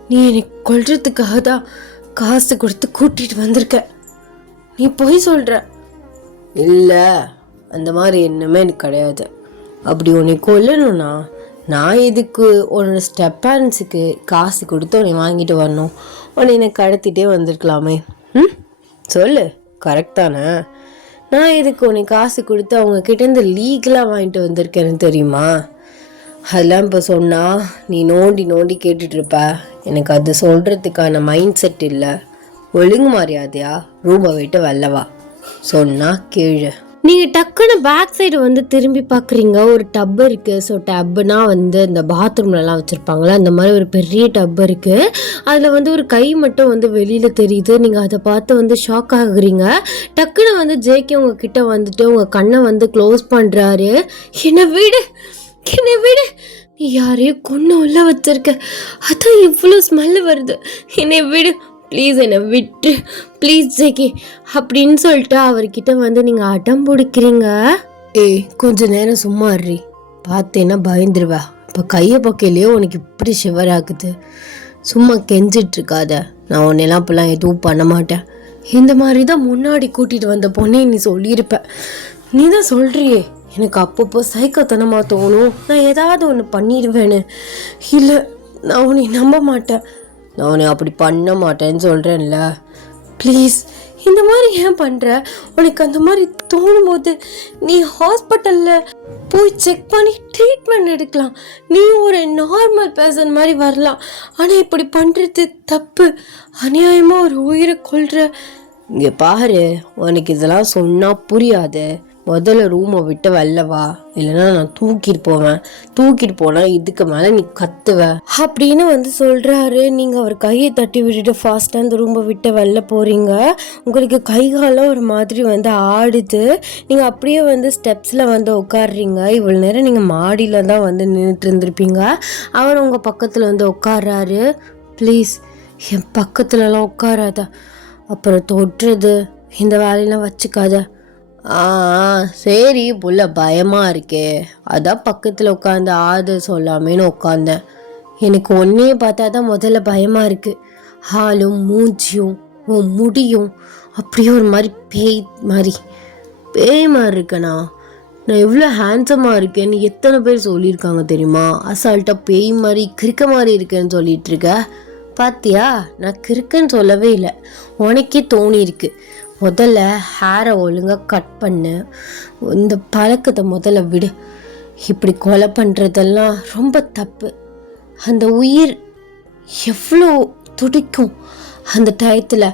நீ என்னை கொல்றதுக்காக தான் காசு கொடுத்து கூட்டிகிட்டு வந்திருக்க. நீ போய் சொல்கிற. இல்லை, அந்த மாதிரி என்னமே எனக்கு கிடையாது. அப்படி உன்னை கொல்லணும்னா நான் இதுக்கு உன்னோட ஸ்டெப் பேரண்ட்ஸுக்கு காசு கொடுத்து உன்னை வாங்கிட்டு வரணும். உன்னை என்னை கடத்திட்டே வந்திருக்கலாமே. சொல்லு, கரெக்ட் தானே? நான் இதுக்கு உன்னை காசு கொடுத்து அவங்கக்கிட்டேருந்து லீகலாக வாங்கிட்டு வந்திருக்கேன்னு தெரியுமா? அதெல்லாம் இப்போ சொன்னால் நீ நோண்டி நோண்டி கேட்டுட்ருப்ப. எனக்கு அது சொல்கிறதுக்கான மைண்ட் செட் இல்லை. ஒழுங்கு மரியாதையா ரூமை விட்டு வரலவா? சொன்னால் கீழே. நீங்கள் டக்குன்னு பேக் சைடு வந்து திரும்பி பார்க்குறீங்க. ஒரு டப் இருக்குது. ஸோ டப்புனா வந்து இந்த பாத்ரூம்லலாம் வச்சுருப்பாங்களே அந்த மாதிரி ஒரு பெரிய டப் இருக்குது. அதில் வந்து ஒரு கை மட்டும் வந்து வெளியில் தெரியுது. நீங்கள் அதை பார்த்து வந்து ஷாக் ஆகுறீங்க. டக்குன்னு வந்து ஜேகே உங்ககிட்ட வந்துட்டு உங்கள் கண்ணை வந்து க்ளோஸ் பண்ணுறாரு. என்னை விடு, நீ யாரையும் கொண்டு உள்ள வச்சிருக்க, அதான் இவ்வளோ ஸ்மெல்லு வருது. என்னை விடு ப்ளீஸ், என்னை விட்டு ப்ளீஸ் ஜேகே அப்படின்னு சொல்லிட்டு அவர்கிட்ட வந்து நீங்கள் அடம் பிடிக்கிறீங்க. கொஞ்ச நேரம் சும்மா இருறி, பார்த்தேன்னா பயந்துருவா. இப்போ கையை பக்கையிலேயே உனக்கு இப்படி ஷிவர் ஆகுது. சும்மா கெஞ்சிட்ருக்காத. நான் உன்னெல்லாம் இப்போலாம் எதுவும் பண்ண மாட்டேன். இந்த மாதிரி தான் முன்னாடி கூட்டிகிட்டு வந்த பொண்ணே நீ சொல்லியிருப்ப. நீ தான் சொல்கிறியே எனக்கு அப்பப்போ சைக்கோத்தனமாக தோணும், நான் ஏதாவது ஒன்று பண்ணிடுவேன்னு. இல்லை, நான் உன்னை நம்ப மாட்டேன். நான் உன்னை அப்படி பண்ண மாட்டேன்னு சொல்கிறேன்ல. ப்ளீஸ், இந்த மாதிரி ஏன் பண்ணுற? உனக்கு அந்த மாதிரி தோணும் போது நீ ஹாஸ்பிட்டலில் போய் செக் பண்ணி ட்ரீட்மெண்ட் எடுக்கலாம். நீ ஒரு நார்மல் பர்சன் மாதிரி வரலாம். ஆனால் இப்படி பண்ணுறது தப்பு. அநியாயமாக ஒரு உயிரை கொல்ற. இங்கே பாரு, உனக்கு இதெல்லாம் சொன்னால் புரியாது. முதல்ல ரூமை விட்டு வெளில வா, இல்லைன்னா நான் தூக்கிட்டு போவேன். தூக்கிட்டு போனா இதுக்கு மேலே நீ கத்துவ அப்படின்னு வந்து சொல்கிறாரு. நீங்கள் அவர் கையை தட்டி விட்டுட்டு ஃபாஸ்ட்டாக அந்த ரூமை விட்டு வெளில போகிறீங்க. உங்களுக்கு கை காலம் ஒரு மாதிரி வந்து ஆடுது. நீங்கள் அப்படியே வந்து ஸ்டெப்ஸில் வந்து உட்காடுறீங்க. இவ்வளோ நேரம் நீங்கள் மாடியில் தான் வந்து நின்றுட்டு இருந்திருப்பீங்க. அவர் உங்கள் பக்கத்தில் வந்து உட்கார்றாரு. ப்ளீஸ் என் பக்கத்துலலாம் உட்காராத, அப்புறம் தொட்டுறது இந்த வேலையெல்லாம் வச்சுக்காத. சரி புள்ள, பயமாக இருக்கே, அதான் பக்கத்தில் உட்காந்து ஆது சொல்லாமேன்னு உட்காந்தேன். எனக்கு ஒன்றையே பார்த்தா தான் முதல்ல பயமாக இருக்குது. ஹாலும் மூஞ்சியும் முடியும் அப்படியே ஒரு மாதிரி பேய் மாதிரி இருக்கேண்ணா. நான் எவ்வளோ ஹேண்ட்ஸமாக இருக்கேன்னு எத்தனை பேர் சொல்லியிருக்காங்க தெரியுமா? அசால்ட்டாக பேய் மாதிரி கிறுக்க மாதிரி இருக்கேன்னு சொல்லிட்டு இருக்க. பாத்தியா, நான் கிறுக்குன்னு சொல்லவே இல்லை, உனக்கே தோணி இருக்கு. முதல்ல ஹேரை ஒழுங்காக கட் பண்ணு. இந்த பழக்கத்தை முதல்ல விடு. இப்படி கொலை பண்ணுறதெல்லாம் ரொம்ப தப்பு. அந்த உயிர் எவ்வளோ துடிக்கும் அந்த டயத்தில்,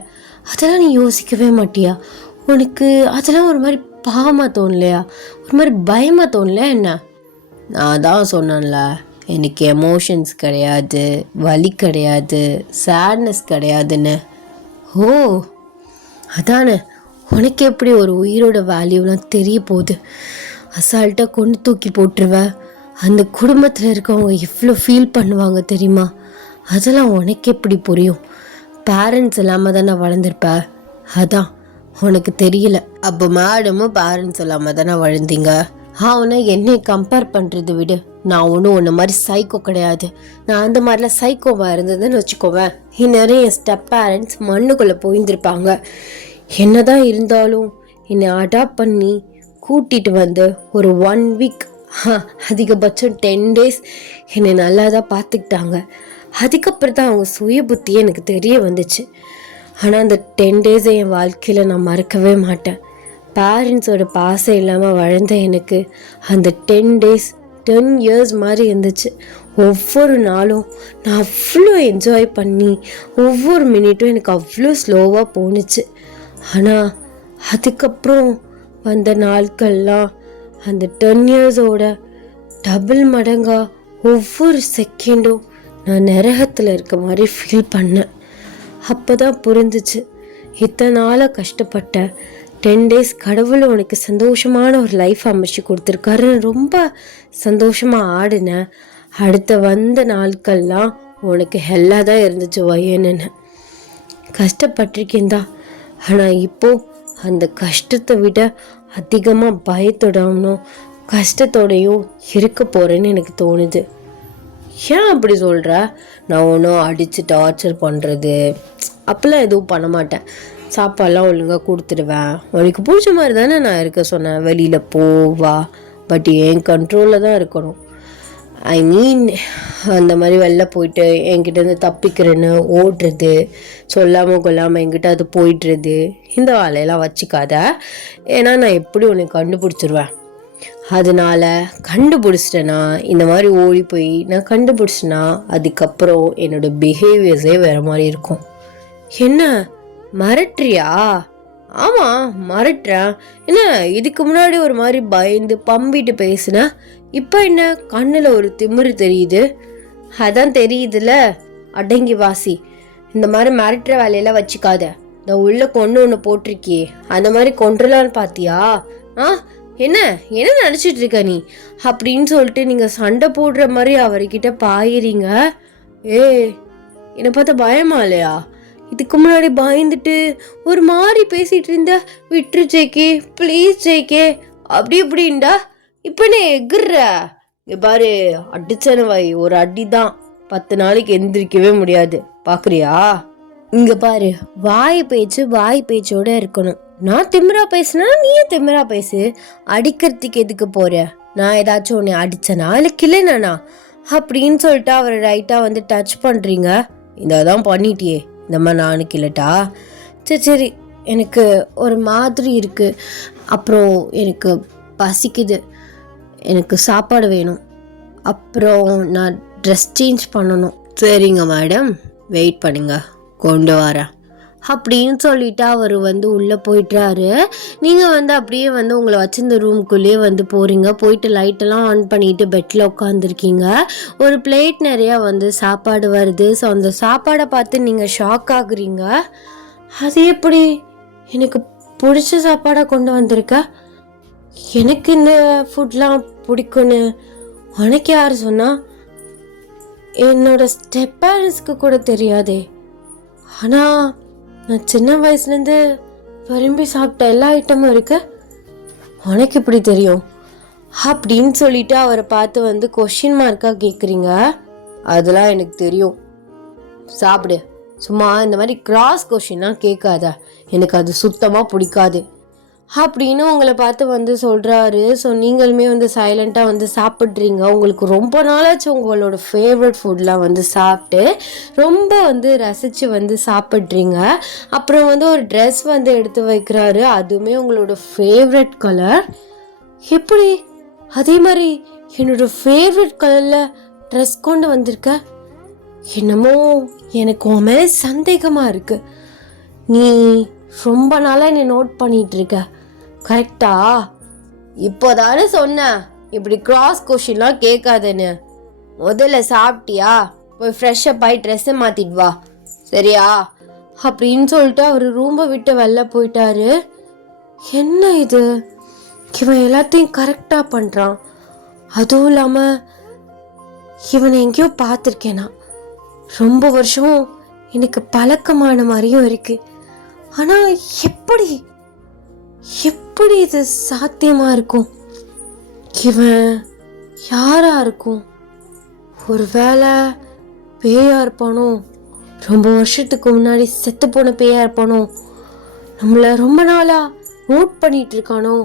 அதெல்லாம் நீ யோசிக்கவே மாட்டியா? உனக்கு அதெல்லாம் ஒரு மாதிரி பாவமாக தோணலையா? ஒரு மாதிரி பயமாக தோணலையா என்ன? நான் தான் சொன்னேன்ல, எனக்கு எமோஷன்ஸ் கிடையாது, வலி கிடையாது, சேட்னஸ் கிடையாதுன்னு. ஓ அதானே, உனக்கு எப்படி ஒரு உயிரோட வேல்யூலாம் தெரிய போகுது? அசால்ட்டாக கொண்டு தூக்கி போட்டுருவ. அந்த குடும்பத்தில் இருக்கவங்க எவ்வளோ ஃபீல் பண்ணுவாங்க தெரியுமா? அதெல்லாம் உனக்கு எப்படி புரியும்? பேரண்ட்ஸ் இல்லாமல் தானே வளர்ந்துருப்ப, அதான் உனக்கு தெரியல. அப்போ மேடமும் பேரண்ட்ஸ் இல்லாமல் தானே வளர்ந்தீங்க. அவனை என்னை கம்பேர் பண்ணுறது விடு. நான் ஒன்றும் ஒன்று மாதிரி சைக்கோ கிடையாது. நான் அந்த மாதிரிலாம் சைக்கோவாக இருந்ததுன்னு வச்சுக்கோவேன், இந்நேரம் என் ஸ்டெப் பேரண்ட்ஸ் மண்ணுக்குள்ளே போயிருந்துருப்பாங்க. என்னதான் இருந்தாலும் என்னை அடாப்ட் பண்ணி கூட்டிகிட்டு வந்து ஒரு 1 வீக், அதிகபட்சம் 10 days என்னை நல்லா தான் பார்த்துக்கிட்டாங்க. அதுக்கப்புறம் தான் அவங்க சுய புத்தியே எனக்கு தெரிய வந்துச்சு. ஆனால் அந்த 10 days என் வாழ்க்கையில் நான் மறக்கவே மாட்டேன். பேரண்ட்ஸோட பாசம் இல்லாமல் வளர்ந்த எனக்கு அந்த 10 days 10 years மாதிரி இருந்துச்சு. ஒவ்வொரு நாளும் நான் அவ்வளோ என்ஜாய் பண்ணி ஒவ்வொரு மினிட்டும் எனக்கு அவ்வளோ ஸ்லோவாக போணுச்சு. ஆனால் அதுக்கப்புறம் வந்த நாட்கள்லாம் அந்த 10 yearsோட டபுள் மடங்கா ஒவ்வொரு செகண்டும் நான் நரகத்தில் இருக்க மாதிரி ஃபீல் பண்ணேன். அப்போ தான் புரிஞ்சிச்சு, இத்தனை நாளாக கஷ்டப்பட்ட 10 days கடவுள் உனக்கு சந்தோஷமான ஒரு லைஃப் அமைச்சு கொடுத்துருக்காருன்னு ரொம்ப சந்தோஷமாக ஆடினேன். அடுத்த வந்த நாட்கள்லாம் உனக்கு ஹெல்லாக தான் இருந்துச்சு வயன்னு. கஷ்டப்பட்டிருக்கேன் தான், ஆனால் இப்போது அந்த கஷ்டத்தை விட அதிகமாக பயத்தோடனும் கஷ்டத்தோடையும் இருக்க போகிறேன்னு எனக்கு தோணுது. ஏன் அப்படி சொல்கிற? நான் ஒன்றும் அடித்து டார்ச்சர் பண்ணுறது அப்போல்லாம் எதுவும் பண்ண மாட்டேன். சாப்பாடெலாம் ஒழுங்காக கொடுத்துடுவேன். உனக்கு பிடிச்ச மாதிரி தானே நான் இருக்க சொன்னேன். வெளியில் போவா, பட் என் கண்ட்ரோலில் தான் இருக்கணும். ஐ மீன் அந்த மாதிரி வெளில போயிட்டு என்கிட்டேருந்து தப்பிக்கிறேன்னு ஓடுறது, சொல்லாமல் கொல்லாமல் என்கிட்ட அது போயிடுறது, இந்த வேலையெல்லாம் வச்சுக்காத. ஏன்னா நான் எப்படி உனக்கு கண்டுபிடிச்சிருவேன். அதனால கண்டுபிடிச்சிட்டேன்னா, இந்த மாதிரி ஓடி போய் நான் கண்டுபிடிச்சிட்டேன்னா அதுக்கப்புறம் என்னோடய பிஹேவியர்ஸே வேறு மாதிரி இருக்கும். என்ன மிரட்டுறியா? ஆமாம் மிரட்டுறேன். என்ன இதுக்கு முன்னாடி ஒரு மாதிரி பயந்து பம்பிட்டு பேசுனேன், இப்போ என்ன கண்ணில் ஒரு திமிரு தெரியுது? அதான் தெரியுதுல, அடங்கி வாசி. இந்த மாதிரி மிரட்டுற வேலையெல்லாம் வச்சுக்காத. நான் உள்ள ஒன்று போட்டிருக்கியே, அந்த மாதிரி கொண்டுலான்னு பார்த்தியா? என்ன என்ன நினச்சிட்டு இருக்க நீ அப்படின்னு சொல்லிட்டு நீங்கள் சண்டை போடுற மாதிரி அவர்கிட்ட பாயிறீங்க. என்னை பார்த்தா பயமா இல்லையா? இதுக்கு முன்னாடி பயந்துட்டு ஒரு மாதிரி பேசிட்டு இருந்த, விட்டுரு ஜேகே ப்ளீஸ் ஜேகே அப்படி இப்படின்டா. இப்போ நீ எகுற பாரு, அடிச்சன வை ஒரு அடி தான், 10 நாளைக்கு எந்திரிக்கவே முடியாது. பார்க்குறியா? இங்கே பாரு, வாய் பேச்சோட இருக்கணும். நான் திமிரா பேசுனா நீயும் திமிரா பேசு. அடிக்கிறதுக்கு எதுக்கு போற? நான் ஏதாச்சும் உன்னை அடிச்சனா இல்லை கிளைனா அப்படின்னு சொல்லிட்டு அவரை ரைட்டாக வந்து டச் பண்ணுறீங்க. இதான் பண்ணிட்டியே, இந்த மாதிரி நானும் கிளட்டா? சரி எனக்கு ஒரு மாதிரி இருக்குது, அப்புறம் எனக்கு பசிக்குது, எனக்கு சாப்பாடு வேணும், அப்புறம் நான் ட்ரெஸ் சேஞ்ச் பண்ணணும். சரிங்க மேடம், வெயிட் பண்ணுங்க, கொண்டு வரேன் அப்படின்னு சொல்லிட்டு அவர் உள்ளே போயிட்டுறாரு. நீங்கள் அப்படியே உங்களை வச்சிருந்த ரூம்குள்ளேயே போகிறீங்க. போயிட்டு லைட்டெல்லாம் ஆன் பண்ணிட்டு பெட்டில் உட்காந்துருக்கீங்க. ஒரு பிளேட் நிறையா சாப்பாடு வருது. ஸோ அந்த சாப்பாடை பார்த்து நீங்கள் ஷாக் ஆகுறீங்க. அது எப்படி எனக்கு பிடிச்ச சாப்பாடை கொண்டு வந்திருக்க? எனக்கு இந்த ஃபுட்லாம் பிடிக்கும்னு உனக்கு யார் சொன்னா? என்னோட ஸ்டெப் பேரண்ட்ஸ்க்கு கூட தெரியாதே. ஆனால் நான் சின்ன வயசுலேருந்து விரும்பி சாப்பிட்ட எல்லா ஐட்டமும் இருக்கு. உனக்கு இப்படி தெரியும் அப்படின்னு சொல்லிட்டு அவரை பார்த்து கொஷின் மார்க்காக கேட்குறீங்க. அதெல்லாம் எனக்கு தெரியும், சாப்பிடு. சும்மா இந்த மாதிரி கிராஸ் கொஷின்லாம் கேட்காத, எனக்கு அது சுத்தமாக பிடிக்காது அப்படின்னு உங்களை பார்த்து சொல்கிறாரு. ஸோ நீங்களுமே சைலண்ட்டாக சாப்பிட்றீங்க. உங்களுக்கு ரொம்ப நாளாச்சு உங்களோட ஃபேவரட் ஃபுட்லாம் சாப்பிட்டு ரொம்ப ரசித்து சாப்பிட்றீங்க. அப்புறம் ஒரு ட்ரெஸ் எடுத்து வைக்கிறாரு. அதுவுமே உங்களோட ஃபேவரட் கலர். எப்படி அதே மாதிரி என்னோட ஃபேவரட் கலரில் ட்ரெஸ் கொண்டு வந்திருக்க? என்னமோ எனக்கு உன் மேலே சந்தேகமாக இருக்குது. நீ ரொம்ப நாளாக என்னை நோட் பண்ணிகிட்டு இருக்க, கரெக்டா? இப்போதானே சொன்னேன் இப்படி கிராஸ் கொஷின்லாம் கேட்காதேன்னு. முதல்ல சாப்பிட்டியா? போய் ஃப்ரெஷ்ஷப் ஆகி ட்ரெஸ்ஸை மாற்றிட்டு வா, சரியா? அப்படின்னு சொல்லிட்டு அவர் ரூமை விட்டு வெளில போயிட்டாரு. என்ன இது, இவன் எல்லாத்தையும் கரெக்டாக பண்ணுறான். அதுவும் இல்லாமல் இவனை எங்கேயோ பார்த்துருக்கேனா, ரொம்ப வருஷம் எனக்கு பழக்கமான மாதிரியும் இருக்கு. ஆனால் எப்படி எப்படி இது சாத்தியமாக இருக்கும்? இவன் யாரா இருக்கும்? ஒரு வேளை பேயா இருப்பானோ? ரொம்ப வருஷத்துக்கு முன்னாடி செத்து போன பேயா இருப்பானோ? நம்மளை ரொம்ப நாளாக நோட் பண்ணிட்டு இருக்கானோ?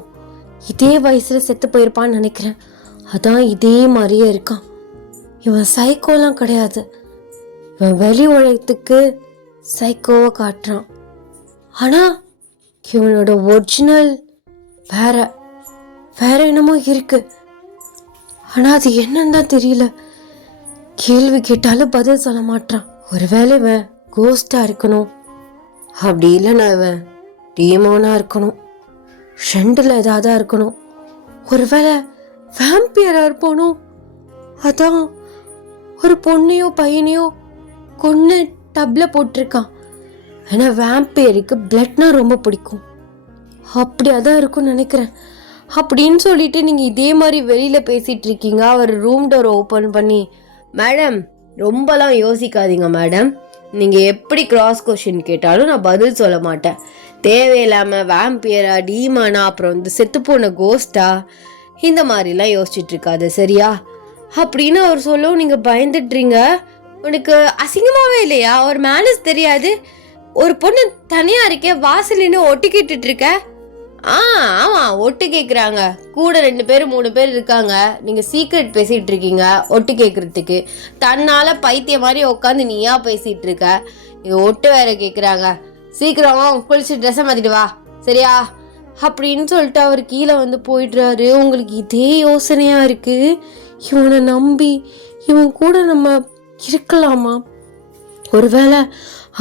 இதே வயசில் செத்து போயிருப்பான்னு நினைக்கிறேன். அதான் இதே மாதிரியே இருக்கான். இவன் சைக்கோலாம் கிடையாது, இவன் வெளி உலகத்துக்கு சைக்கோவை காட்டுறான். ஆனால் இவனோட ஒரிஜினல் வேற என்னமோ இருக்கு. ஆனால் அது என்னன்னு தான் தெரியல. கேள்வி கேட்டாலும் பதில் சொல்ல மாட்டான். ஒருவேளை இவன் கோஸ்டாக இருக்கணும், அப்படி இல்லைன்னா இவன் டீமோனாக இருக்கணும், ஷண்டில் ஏதாவது இருக்கணும். ஒருவேளை வேம்பியராக இருப்பானோ? அதான் ஒரு பொண்ணையோ பையனையோ கொன்று டப்பில் போட்டிருக்கான். ஏன்னா வேம்பியருக்கு பிளட்னா ரொம்ப பிடிக்கும், அப்படி அதான் இருக்கும்னு நினைக்கிறேன். அப்படின்னு சொல்லிட்டு நீங்கள் இதே மாதிரி வெளியில் பேசிகிட்டு இருக்கீங்க. அவர் ரூம் டோர் ஓப்பன் பண்ணி, மேடம் ரொம்பலாம் யோசிக்காதீங்க மேடம், நீங்கள் எப்படி கிராஸ் கொஷின் கேட்டாலும் நான் பதில் சொல்ல மாட்டேன். தேவையில்லாமல் வேம்பியரா டீமானா அப்புறம் செத்துப்போன கோஸ்டா இந்த மாதிரிலாம் யோசிச்சுட்டு இருக்காது, சரியா? அப்படின்னு அவர் சொல்லவும் நீங்கள் பயந்துடுறீங்க. உனக்கு அசிங்கமாகவே இல்லையா? ஒரு மேனஸ் தெரியாது? ஒரு பொண்ணு தனியாக இருக்கே, வாசலின்னு ஒட்டு கேட்டுட்டு இருக்க. ஆமாம், ஒட்டு கேட்குறாங்க. கூட 2 பேர் 3 பேர் இருக்காங்க. நீங்கள் சீக்ரெட் பேசிகிட்டு இருக்கீங்க ஒட்டு கேட்குறதுக்கு. தன்னால் பைத்தியம் மாதிரி உட்காந்து நீயா பேசிகிட்டு இருக்க, இது ஒட்டு வேற கேட்குறாங்க. சீக்கிரம் குளிச்சு ட்ரெஸ்ஸை மாற்றிட்டு வா, சரியா? அப்படின்னு சொல்லிட்டு அவர் கீழே போயிடுறாரு. உங்களுக்கு இதே யோசனையாக இருக்குது. இவனை நம்பி இவன் கூட நம்ம இருக்கலாமா? ஒருவேளை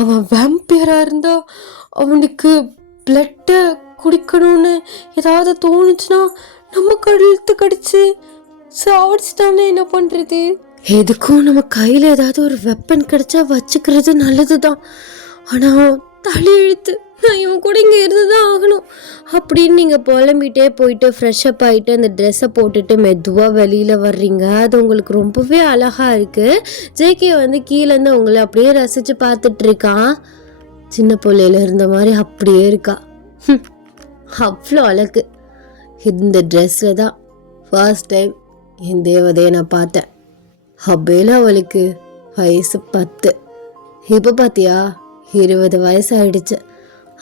அவன் வேம்பியராக இருந்தா அவனுக்கு பிளட்டை குடிக்கணும்னு ஏதாவது தோணுச்சுன்னா நம்ம கழுத்து கடிச்சு சாவடிச்சுட்டானே என்ன பண்ணுறது? எதுக்கும் நம்ம கையில் ஏதாவது ஒரு வெப்பன் கிடைச்சா வச்சுக்கிறது நல்லது தான். ஆனால் தலையெழுத்து, நான் இவன் கூட இங்கே இருந்து தான் ஆகணும் அப்படின்னு நீங்கள் புலம்பிகிட்டே போயிட்டு ஃப்ரெஷ்அப் ஆகிட்டு அந்த ட்ரெஸ்ஸை போட்டுட்டு மெதுவாக வெளியில் வர்றீங்க. அது உங்களுக்கு ரொம்பவே அழகாக இருக்குது. ஜேகே கீழேருந்து உங்களை அப்படியே ரசித்து பார்த்துட்ருக்கான். சின்ன பிள்ளையில இருந்த மாதிரி அப்படியே இருக்கா. அவ்வளோ அழகு. இந்த ட்ரெஸ்ஸில் தான் ஃபர்ஸ்ட் டைம் என் தேவதையை நான் பார்த்தேன். அப்பேல அவளுக்கு வயசு 10, இப்போ பார்த்தியா 20 வயசு ஆயிடுச்சு.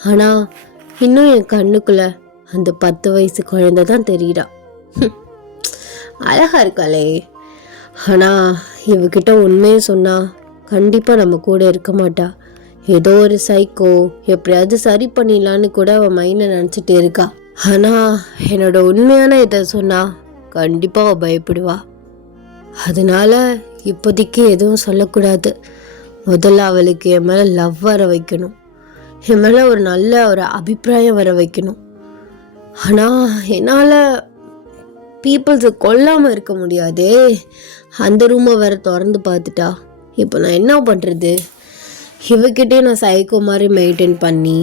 ஆனால் இன்னும் என் கண்ணுக்குள்ள அந்த 10 வயசு குழந்தை தான் தெரியுறா. அழகா இருக்காளே. ஆனால் இவகிட்ட உண்மையை சொன்னால் கண்டிப்பாக நம்ம கூட இருக்க மாட்டா. ஏதோ ஒரு சைக்கோ, எப்படியாவது சரி பண்ணிடலான்னு கூட அவன் மைண்டில் நினச்சிட்டு இருக்கா. ஆனால் என்னோட உண்மையான இதை சொன்னால் கண்டிப்பாக அவள் பயப்படுவா. அதனால இப்போதைக்கு எதுவும் சொல்லக்கூடாது. முதல்ல அவளுக்கு என் மேலே லவ் வர வைக்கணும். என் மேலே ஒரு நல்ல ஒரு அபிப்பிராயம் வர வைக்கணும். ஆனால் என்னால் பீப்புள்ஸை கொல்லாமல் இருக்க முடியாதே. அந்த ரூமை வேற திறந்து பார்த்துட்டா இப்போ நான் என்ன பண்ணுறது? இவகிட்டே நான் சைக்கோ மாதிரி மெயின்டைன் பண்ணி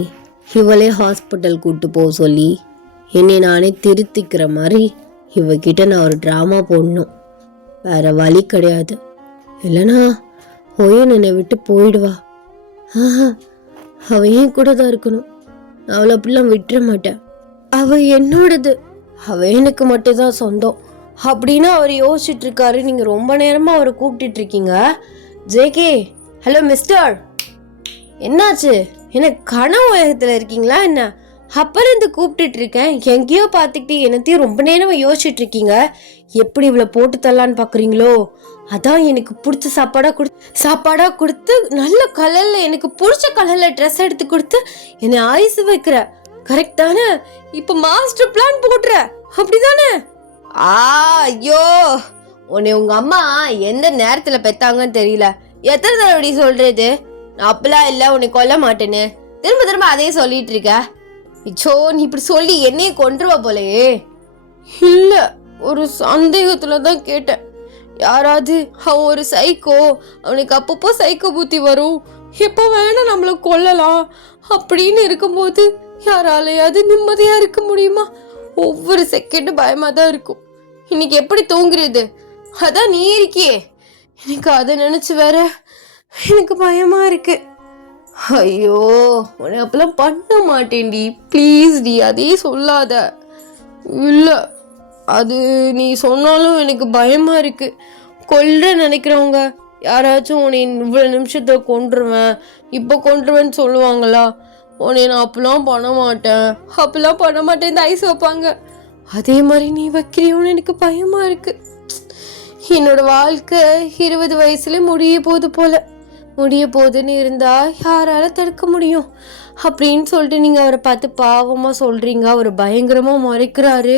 இவளே ஹாஸ்பிட்டல் கூப்பிட்டு போக சொல்லி என்னை நானே திருத்திக்கிற மாதிரி இவகிட்ட நான் ஒரு ட்ராமா போடணும். வேற வழி கிடையாது. இல்லைனா ஓயன் என்னை விட்டு போயிடுவா. அவ ஏன் கூட தான் இருக்கணும். நான் அவளை அப்படிலாம் விட்டுற மாட்டேன். அவ என்னோடது, அவ எனக்கு மட்டும்தான் சொந்தம் அப்படின்னு அவர் யோசிச்சுட்டு இருக்காரு. நீங்க ரொம்ப நேரமா அவரை கூப்பிட்டுட்டு இருக்கீங்க. ஜேகே, ஹலோ மிஸ்டர், என்னாச்சு? என்ன கனவு உலகத்துல இருக்கீங்களா என்ன? அப்புறம் இந்த கூப்பிட்டுட்டு இருக்கேன், எங்கேயோ பார்த்துக்கிட்டு என்னத்தையும் ரொம்ப நேரமா யோசிச்சுட்டு இருக்கீங்க. எப்படி இவ்வளோ போட்டு தரலான்னு பாக்குறீங்களோ? அதான் எனக்கு பிடிச்ச சாப்பாடா கொடுத்து நல்ல கலர்ல எனக்கு பிடிச்ச கலர்ல ட்ரெஸ் எடுத்து கொடுத்து என்னை ஐஸ் வைக்கிற. கரெக்ட் தானே? இப்ப மாஸ்டர் பிளான் போடுற, அப்படிதானே? ஐயோ, உன்னை உங்க அம்மா எந்த நேரத்துல பெத்தாங்கன்னு தெரியல. எத்தனை தடவை சொல்றது? நான் அப்பெல்லாம் இல்ல, உன்னை கொல்ல மாட்டேன்னு திரும்ப திரும்ப அதே சொல்லிட்டு இருக்க. இச்சோ, நீ இப்படி சொல்லி என்னையே கொன்றுவ போலயே. இல்ல, ஒரு சந்தேகத்துலதான் கேட்டேன். யாராவது அவன் ஒரு சைக்கோ, அவனுக்கு அப்பப்போ சைக்கோ புத்தி வரும், எப்போ வேணா நம்மள கொல்லலாம் அப்படின்னு இருக்கும்போது யாராலையாவது நிம்மதியா இருக்க முடியுமா? ஒவ்வொரு செகண்டும் பயமா தான் இருக்கும். இன்னைக்கு எப்படி தூங்குறது? அதான் நீ இருக்கியே, எனக்கு அதை நினைச்சு வேற எனக்கு பயமா இருக்கு. ஐயோ, உன்னை அப்பெல்லாம் பண்ண மாட்டேன்டி, ப்ளீஸ் டி, அதே சொல்லாத. இல்ல, அது நீ சொன்னாலும் எனக்கு பயமா இருக்கு. கொல்ற நினைக்கிறவங்க யாராச்சும் உன்னை இவ்வளவு நிமிஷத்தை கொன்றுவேன், இப்போ கொன்றுவேன்னு சொல்லுவாங்களா? உன்னை நான் அப்பெல்லாம் பண்ண மாட்டேன் இந்த ஐஸ் வைப்பாங்க. அதே மாதிரி நீ வைக்கிறியோன்னு எனக்கு பயமா இருக்கு. என்னோட வாழ்க்கை 20 வயசுல முடிய போகுதுன்னு இருந்தா யாரால தடுக்க முடியும்? அப்படின்னு சொல்லிட்டு நீங்க அவரை பார்த்து பாவமா சொல்றீங்க. அவர் பயங்கரமா முறைக்கிறாரு.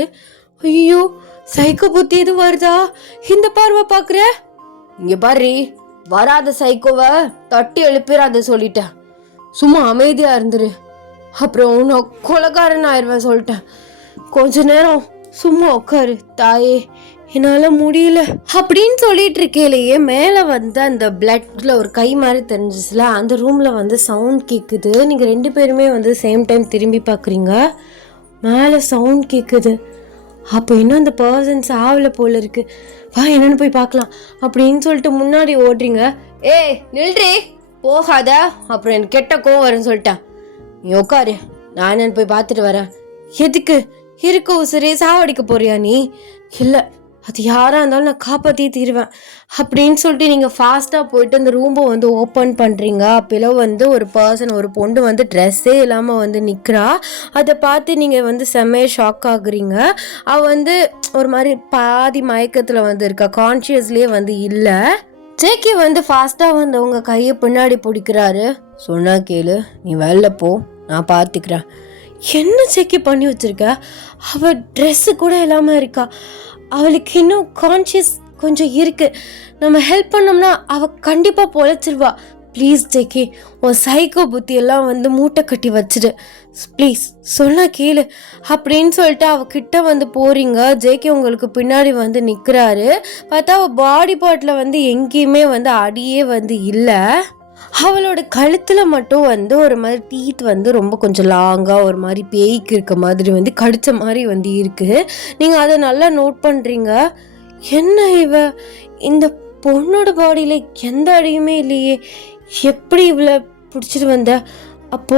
ஐயோ, சைக்கோ புத்தி எதுவும் வருதா? இந்த பார்வை பாக்குற? இங்க பாரு, வராத சைக்கோவை தட்டி எழுப்பிடாத சொல்லிட்டேன். சும்மா அமைதியா இருந்துரு, அப்புறம் நான் கொலைக்காரன் ஆயிடுவேன் சொல்லிட்டேன். கொஞ்ச நேரம் சும்மா உட்காரு தாயே, என்னால முடியல அப்படின்னு சொல்லிட்டு இருக்கேலையே மேல வந்து அந்த பிளட்ல ஒரு கை மாதிரி தெரிஞ்சிச்சுல, அந்த ரூம்ல வந்து சவுண்ட் கேக்குது. நீங்க 2 பேருமே வந்து சேம் டைம் திரும்பி பாக்குறீங்க. மேல சவுண்ட் கேக்குது. அப்போ இன்னும் அந்த பர்சன் சாவல போல இருக்கு. வா, என்னன்னு போய் பார்க்கலாம் அப்படின்னு சொல்லிட்டு முன்னாடி ஓடுறீங்க. ஏய் நில்றி, போகாத, அப்புறம் எனக்கு கெட்ட கோவம் வரும்னு சொல்லிட்டேன். நீ உட்காரு, நான் என்னன்னு போய் பார்த்துட்டு வரேன். எதுக்கு? இருக்க உசுரே சாவடிக்க போறியா நீ? இல்ல, அது யாரா இருந்தாலும் நான் காப்பாத்தி தீருவேன் அப்படின்னு சொல்லிட்டு நீங்க ஃபாஸ்டா போயிட்டு அந்த ரூமை வந்து ஓப்பன் பண்றீங்க. அப்பெல்லாம் வந்து ஒரு பர்சன், ஒரு பொண்ணு வந்து ட்ரெஸ்ஸே இல்லாம வந்து நிக்கிறா. அதை பார்த்து நீங்க வந்து செம்மையா ஷாக் ஆகுறீங்க. அவ வந்து ஒரு மாதிரி பாதி மயக்கத்துல வந்து இருக்கா, கான்சியஸ்லயே வந்து இல்ல. ஜேகே வந்து ஃபாஸ்டா வந்து உங்க கையை பின்னாடி பிடிக்கிறாரு. சொன்னா கேளு, நீ வெளில போ, நான் பார்த்துக்கிறேன். என்ன ஜேகே பண்ணி வச்சிருக்க? அவ ட்ரெஸ்ஸு கூட இல்லாம இருக்கா. அவளுக்கு இன்னும் கான்ஷியஸ் கொஞ்சம் இருக்கு. நம்ம ஹெல்ப் பண்ணோம்னா அவ கண்டிப்பா பொழைச்சிருவா. ப்ளீஸ் ஜேகே, உன் சைக்கோ புத்தி எல்லாம் வந்து மூட்டை கட்டி வச்சிடு ப்ளீஸ், சொன்னா கேளு அப்படின்னு சொல்லிட்டு அவகிட்ட வந்து போறீங்க. ஜேகே உங்களுக்கு பின்னாடி வந்து நிக்கிறாரு. பார்த்தா அவ பாடி பார்ட்ல வந்து எங்கேயுமே வந்து அடியே வந்து இல்லை. அவளோட கழுத்துல மட்டும் வந்து ஒரு மாதிரி டீத் வந்து ரொம்ப கொஞ்சம் லாங்கா ஒரு மாதிரி பேய்க்கு இருக்க மாதிரி வந்து கடிச்ச மாதிரி வந்து இருக்கு. நீங்க அதை நல்லா நோட் பண்றீங்க. என்ன இவ, இந்த பொண்ணோட பாடியில எந்த அடியுமே இல்லையே, எப்படி இவ்வளோ பிடிச்சிட்டு வந்த? அப்போ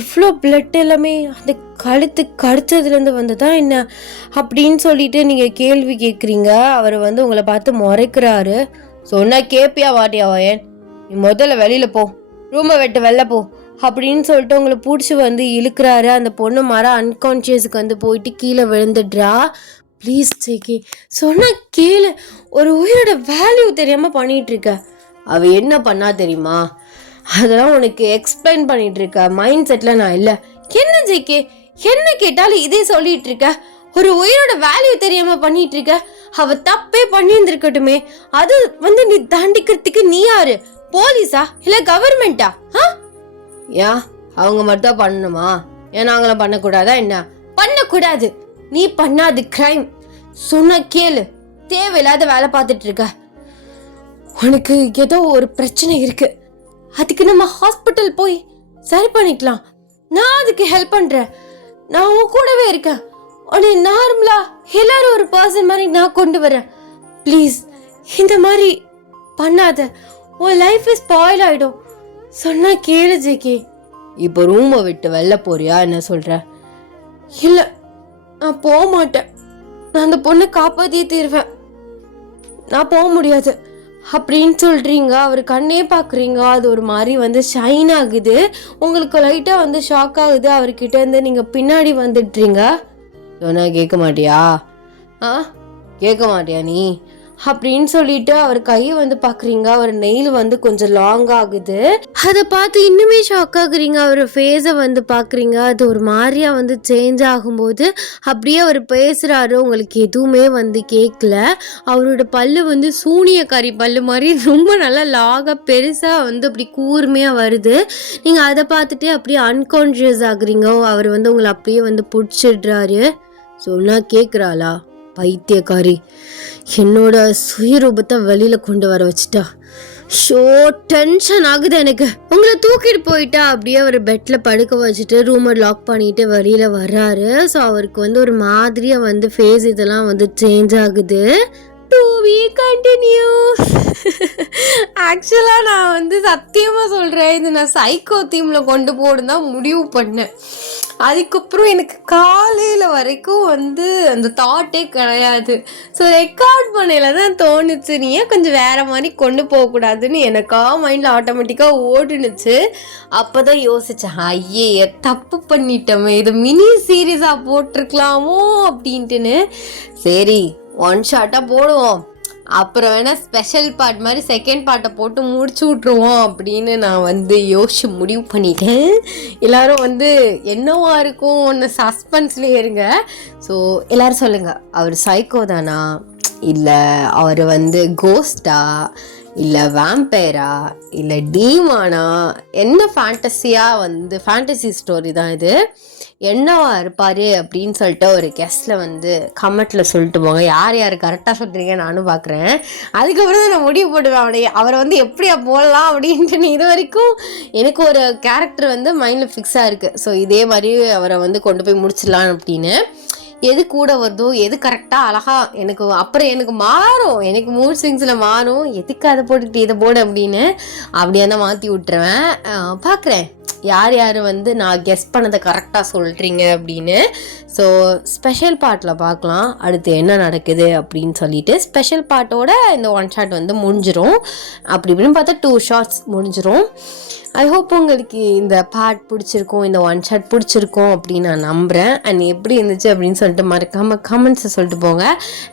இவ்வளோ பிளட் எல்லாமே அந்த கழுத்து கடிச்சதுலேருந்து வந்ததா என்ன அப்படின்னு சொல்லிட்டு நீங்க கேள்வி கேட்குறீங்க. அவர் வந்து உங்களை பார்த்து முறைக்கிறாரு. சொன்னா கேப்பியா வாட்டியா ஏன்? நீ முதல்ல வெளியில போ, ரூமை விட்டு வெளில போ அப்படின்னு சொல்லிட்டு உங்களை பிடிச்சி வந்து இழுக்கிறாரு. அந்த பொண்ணு அன்கான்சியஸுக்கு வந்து போயிட்டு கீழே விழுந்துடுறா. ப்ளீஸ் ஜேகே, சொன்னா கேளு, ஒரு உயிரோட வேல்யூ தெரியாம பண்ணிட்டு இருக்க. அவ என்ன பண்ணா தெரியுமா? அதெல்லாம் உனக்கு எக்ஸ்பிளைன் பண்ணிட்டு இருக்க மைண்ட் செட்ல நான் இல்லை. என்ன ஜேகே, என்ன கேட்டாலும் இதே சொல்லிட்டு இருக்க? ஒரு உயிரோட வேல்யூ தெரியாம பண்ணிட்டு இருக்க. அவ தப்பே பண்ணியிருந்திருக்கட்டுமே, அது வந்து நீ தாண்டிக்கிறதுக்கு நீ யாரு? போலீஸா இல்ல கவர்மெண்டா? யா அவங்க மட்டும் தான் பண்ணணுமா? ஏன் நாங்களாம் பண்ணக்கூடாதா என்ன? பண்ணக்கூடாது. நீ பண்ணாது கிரைம். சொன்ன கேளு. தேவையில்லாத வேலை பார்த்துட்டு இருக்க. உனக்கு ஏதோ ஒரு பிரச்சனை இருக்கு, அதுக்கு நம்ம ஹாஸ்பிட்டல் போய் சரி பண்ணிக்கலாம். நான் அதுக்கு ஹெல்ப் பண்றேன். நான் உன் கூடவே இருக்கேன். உன்னை நார்மலா எல்லாரும் ஒரு பர்சன் மாதிரி நான் கொண்டு வரேன். ப்ளீஸ் இந்த மாதிரி பண்ணாத. உன் லைஃப் ஸ்பாயில் ஆயிடும். சொன்னா கேளு ஜேகே. இப்போ ரூமை விட்டு வெளில போறியா என்ன சொல்ற? இல்ல, நான் போக மாட்டேன். நான் அந்த பொண்ணை காப்பாத்தியே தீர்வேன். நான் போக முடியாது அப்படின்னு சொல்றீங்க. அவர் கண்ணே பாக்குறீங்க, அது ஒரு மாதிரி ஷைன் ஆகுது. உங்களுக்கு லைட்டா ஷாக் ஆகுது. அவர்கிட்ட இருந்து நீங்க பின்னாடி வந்துடுறீங்க. சொன்னா கேட்க மாட்டியா? கேட்க மாட்டியா நீ அப்படின்னு சொல்லிட்டு அவர் கையை பாக்குறீங்க. அவர் நெயில் கொஞ்சம் லாங் ஆகுது. அதை பார்த்து இன்னுமே ஷாக் ஆகுறீங்க. அவர் ஃபேஸை பாக்குறீங்க. அது ஒரு மாதிரியா சேஞ்ச் ஆகும்போது அப்படியே அவர் பேசுறாரு. உங்களுக்கு எதுவுமே கேட்கல. அவரோட பல்லு சூனியக்காரி பல்லு மாதிரி ரொம்ப நல்லா லாகா பெருசா அப்படி கூர்மையா வருது. நீங்க அதை பார்த்துட்டு அப்படியே அன்கான்ஷியஸ் ஆகுறீங்க. அவர் உங்களை அப்படியே பிடிச்சிடுறாரு. சொன்னா கேட்குறாளா? பைத்தியக்காரி, என்னோட சுயரூபத்தை வெளியில கொண்டு வர வச்சுட்டா. ஷோ டென்ஷன் ஆகுது எனக்கு. உங்களை தூக்கிட்டு போயிட்டா. அப்படியே அவர் பெட்ல படுக்க வச்சுட்டு ரூமை லாக் பண்ணிட்டு வெளியில வர்றாரு. ஸோ அவருக்கு ஒரு மாதிரியா ஃபேஸ் இதெல்லாம் சேஞ்ச் ஆகுது. To be continue. ஆக்சுவலாக நான் சத்தியமாக சொல்கிறேன், இது நான் சைக்கோ தீமில் கொண்டு போகணும் தான் முடிவு பண்ணேன். அதுக்கப்புறம் எனக்கு காலையில் வரைக்கும் அந்த தாட்டே கிடையாது. ஸோ ரெக்கார்ட் பண்ணையில தான் தோணுச்சு, நீ ஏன் கொஞ்சம் வேறு மாதிரி கொண்டு போகக்கூடாதுன்னு எனக்கா மைண்டில் ஆட்டோமேட்டிக்காக ஓடுனுச்சு. அப்போ தான் யோசித்தேன், ஐயே தப்பு பண்ணிட்டோமே, இது மினி சீரீஸாக போட்டிருக்கலாமோ அப்படின்ட்டுன்னு. சரி, ஒன் ஷாட்டாக போடுவோம், அப்புறம் வேணா ஸ்பெஷல் பார்ட் மாதிரி செகண்ட் பார்ட்டை போட்டு முடிச்சு விட்ருவோம் அப்படின்னு நான் யோசிச்சு முடிவு பண்ணிட்டேன். எல்லாரும் என்னவா இருக்கும் ஒன்று சஸ்பென்ஸ்லேயே இருங்க. ஸோ எல்லோரும் சொல்லுங்கள், அவர் சைக்கோ தானா, இல்லை அவர் கோஸ்டா, இல்லை வேம்பயரா, இல்லை டீமானா, என்ன ஃபேண்டஸியாக ஃபேண்டசி ஸ்டோரி தான் இது, என்னவா இருப்பார் அப்படின்னு சொல்லிட்டு ஒரு கெஸ்ட்டில் கமெண்ட்டில் சொல்லிட்டு போங்க. யார் யார் கரெக்டாக சொல்கிறீங்க நானும் பார்க்குறேன். அதுக்கப்புறம் தான் நான் முடிவு போடுவேன் அவரை எப்படியா போடலாம் அப்படின்ட்டு. இது வரைக்கும் எனக்கு ஒரு கேரக்டர் மைண்டில் ஃபிக்ஸாக இருக்குது. ஸோ இதே மாதிரி அவரை கொண்டு போய் முடிச்சிடலாம் அப்படின்னு. எது கூட வருதோ, எது கரெக்டாக அழகாக அப்புறம் எனக்கு மாறும், எனக்கு மூட் ஸ்விங்ஸில் மாறும். எதுக்கு அதை போட்டுக்கிட்டு இதை போடு அப்படின்னு அப்படியே தான் மாற்றி விட்டுருவேன். பார்க்குறேன் யார் யார் நான் கெஸ் பண்ணதை கரெக்டாக சொல்கிறீங்க அப்படின்னு. ஸோ ஸ்பெஷல் பார்ட்டில் பார்க்கலாம் அடுத்து என்ன நடக்குது அப்படின்னு சொல்லிட்டு. ஸ்பெஷல் பார்ட்டோட இந்த ஒன் ஷாட் முடிஞ்சிடும். அப்படி இப்படின்னு பார்த்தா 2 ஷார்ட்ஸ் முடிஞ்சிடும். ஐ ஹோப் உங்களுக்கு இந்த பார்ட் பிடிச்சிருக்கும், இந்த ஒன் ஷாட் பிடிச்சிருக்கும் அப்படின்னு நான் நம்புகிறேன். அண்ட் எப்படி இருந்துச்சு அப்படின்னு சொல்லிட்டு மறக்காமல் கமெண்ட்ஸை சொல்லிட்டு போங்க.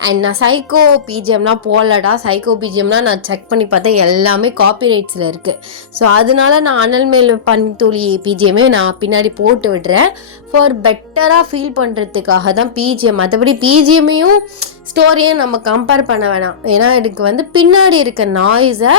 அண்ட் நான் சைக்கோ பிஜிஎம்லாம் போடலடா, சைக்கோ பிஜிஎம்லாம் நான் செக் பண்ணி பார்த்தேன், எல்லாமே காப்பிரைட்ஸில் இருக்குது. ஸோ அதனால நான் அனல் மேல் பனித்துளி பிஜிஎம்மே நான் பின்னாடி போட்டு விடுறேன். ஃபார் பெட்டராக ஃபீல் பண்ணுறதுக்காக தான் பிஜிஎம். மற்றபடி பிஜிஎம்மையும் ஸ்டோரியும் நம்ம கம்பேர் பண்ண வேணாம். ஏன்னா எனக்கு பின்னாடி இருக்க நாய்ஸை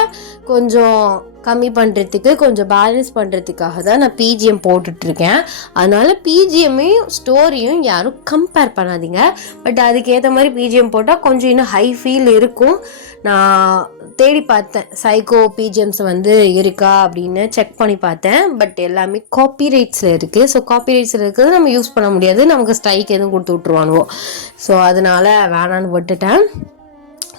கொஞ்சம் கம்மி பண்ணுறதுக்கு, கொஞ்சம் பேலன்ஸ் பண்ணுறதுக்காக தான் நான் பிஜிஎம் போட்டுட்ருக்கேன். அதனால் பிஜிஎம்மையும் ஸ்டோரியும் யாரும் கம்பேர் பண்ணாதீங்க. பட் அதுக்கேற்ற மாதிரி பிஜிஎம் போட்டால் கொஞ்சம் இன்னும் ஹை ஃபீல் இருக்கும். நான் தேடி பார்த்தேன் சைக்கோ பிஜிஎம்ஸ் இருக்கா அப்படின்னு செக் பண்ணி பார்த்தேன். பட் எல்லாமே காப்பிரைட்ஸில் இருக்குது. ஸோ காப்பிரைட்ஸில் இருக்கிறது நம்ம யூஸ் பண்ண முடியாது, நமக்கு ஸ்ட்ரைக் எதுவும் கொடுத்து விட்ருவானுவோ. ஸோ அதனால் வேணான்னு விட்டுட்டேன்.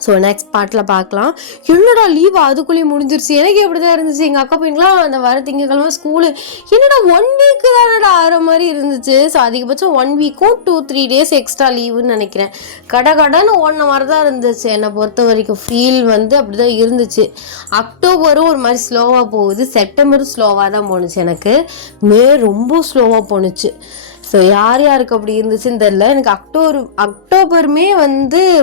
ஸோ நெக்ஸ்ட் பார்ட்டில் பார்க்கலாம். என்னடா லீவ் அதுக்குள்ளேயே முடிஞ்சிருச்சு, எனக்கு எப்படி தான் இருந்துச்சு. எங்கள் அக்கா பையன்லாம் அந்த வர திங்கக்கிழமை ஸ்கூலு என்னடா 1 வீக்கு தானடா ஆகிற மாதிரி இருந்துச்சு. ஸோ அதிகபட்சம் 1 வீக்கும் 2-3 டேஸ் எக்ஸ்ட்ரா லீவுன்னு நினைக்கிறேன். கடைன்னு ஓடின மாதிரி தான் இருந்துச்சு என்னை பொறுத்த வரைக்கும். ஃபீல் அப்படி தான் இருந்துச்சு. அக்டோபரும் ஒரு மாதிரி ஸ்லோவாக போகுது, செப்டம்பரும் ஸ்லோவாக தான் போணுச்சு, எனக்கு மே ரொம்ப ஸ்லோவாக போணுச்சு. ஸோ யார் யாருக்கு அப்படி இருந்துச்சுன்னு தெரில. எனக்கு அக்டோபருமே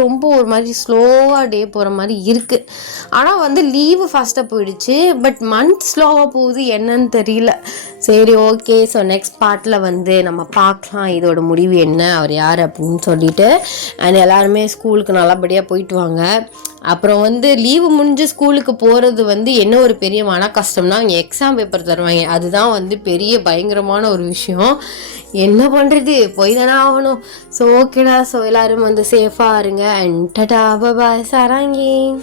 ரொம்ப ஒரு மாதிரி ஸ்லோவாக டே போகிற மாதிரி இருக்குது. ஆனால் லீவு ஃபாஸ்ட்டாக போயிடுச்சு. பட் மந்த் ஸ்லோவாக போகுது, என்னன்னு தெரியல. சரி, ஓகே. ஸோ நெக்ஸ்ட் பார்ட்டில் நம்ம பார்க்கலாம் இதோட முடிவு என்ன, அவர் யார் அப்படின்னு சொல்லிட்டு. அண்ட் எல்லாருமே ஸ்கூலுக்கு நல்லபடியாக போயிட்டு வாங்க. அப்புறம் வந்து லீவு முடிஞ்சு ஸ்கூலுக்கு போகிறது வந்து என்ன ஒரு பெரிய மன கஷ்டம்னா அங்கே எக்ஸாம் பேப்பர் தருவாங்க. அதுதான் வந்து பெரிய பயங்கரமான ஒரு விஷயம். என்ன பண்ணுறது, போய் தானே ஆகணும். ஸோ ஓகேடா, ஸோ எல்லோரும் வந்து சேஃபாக இருங்க. அண்ட் டடா பாய் சாராங்கி.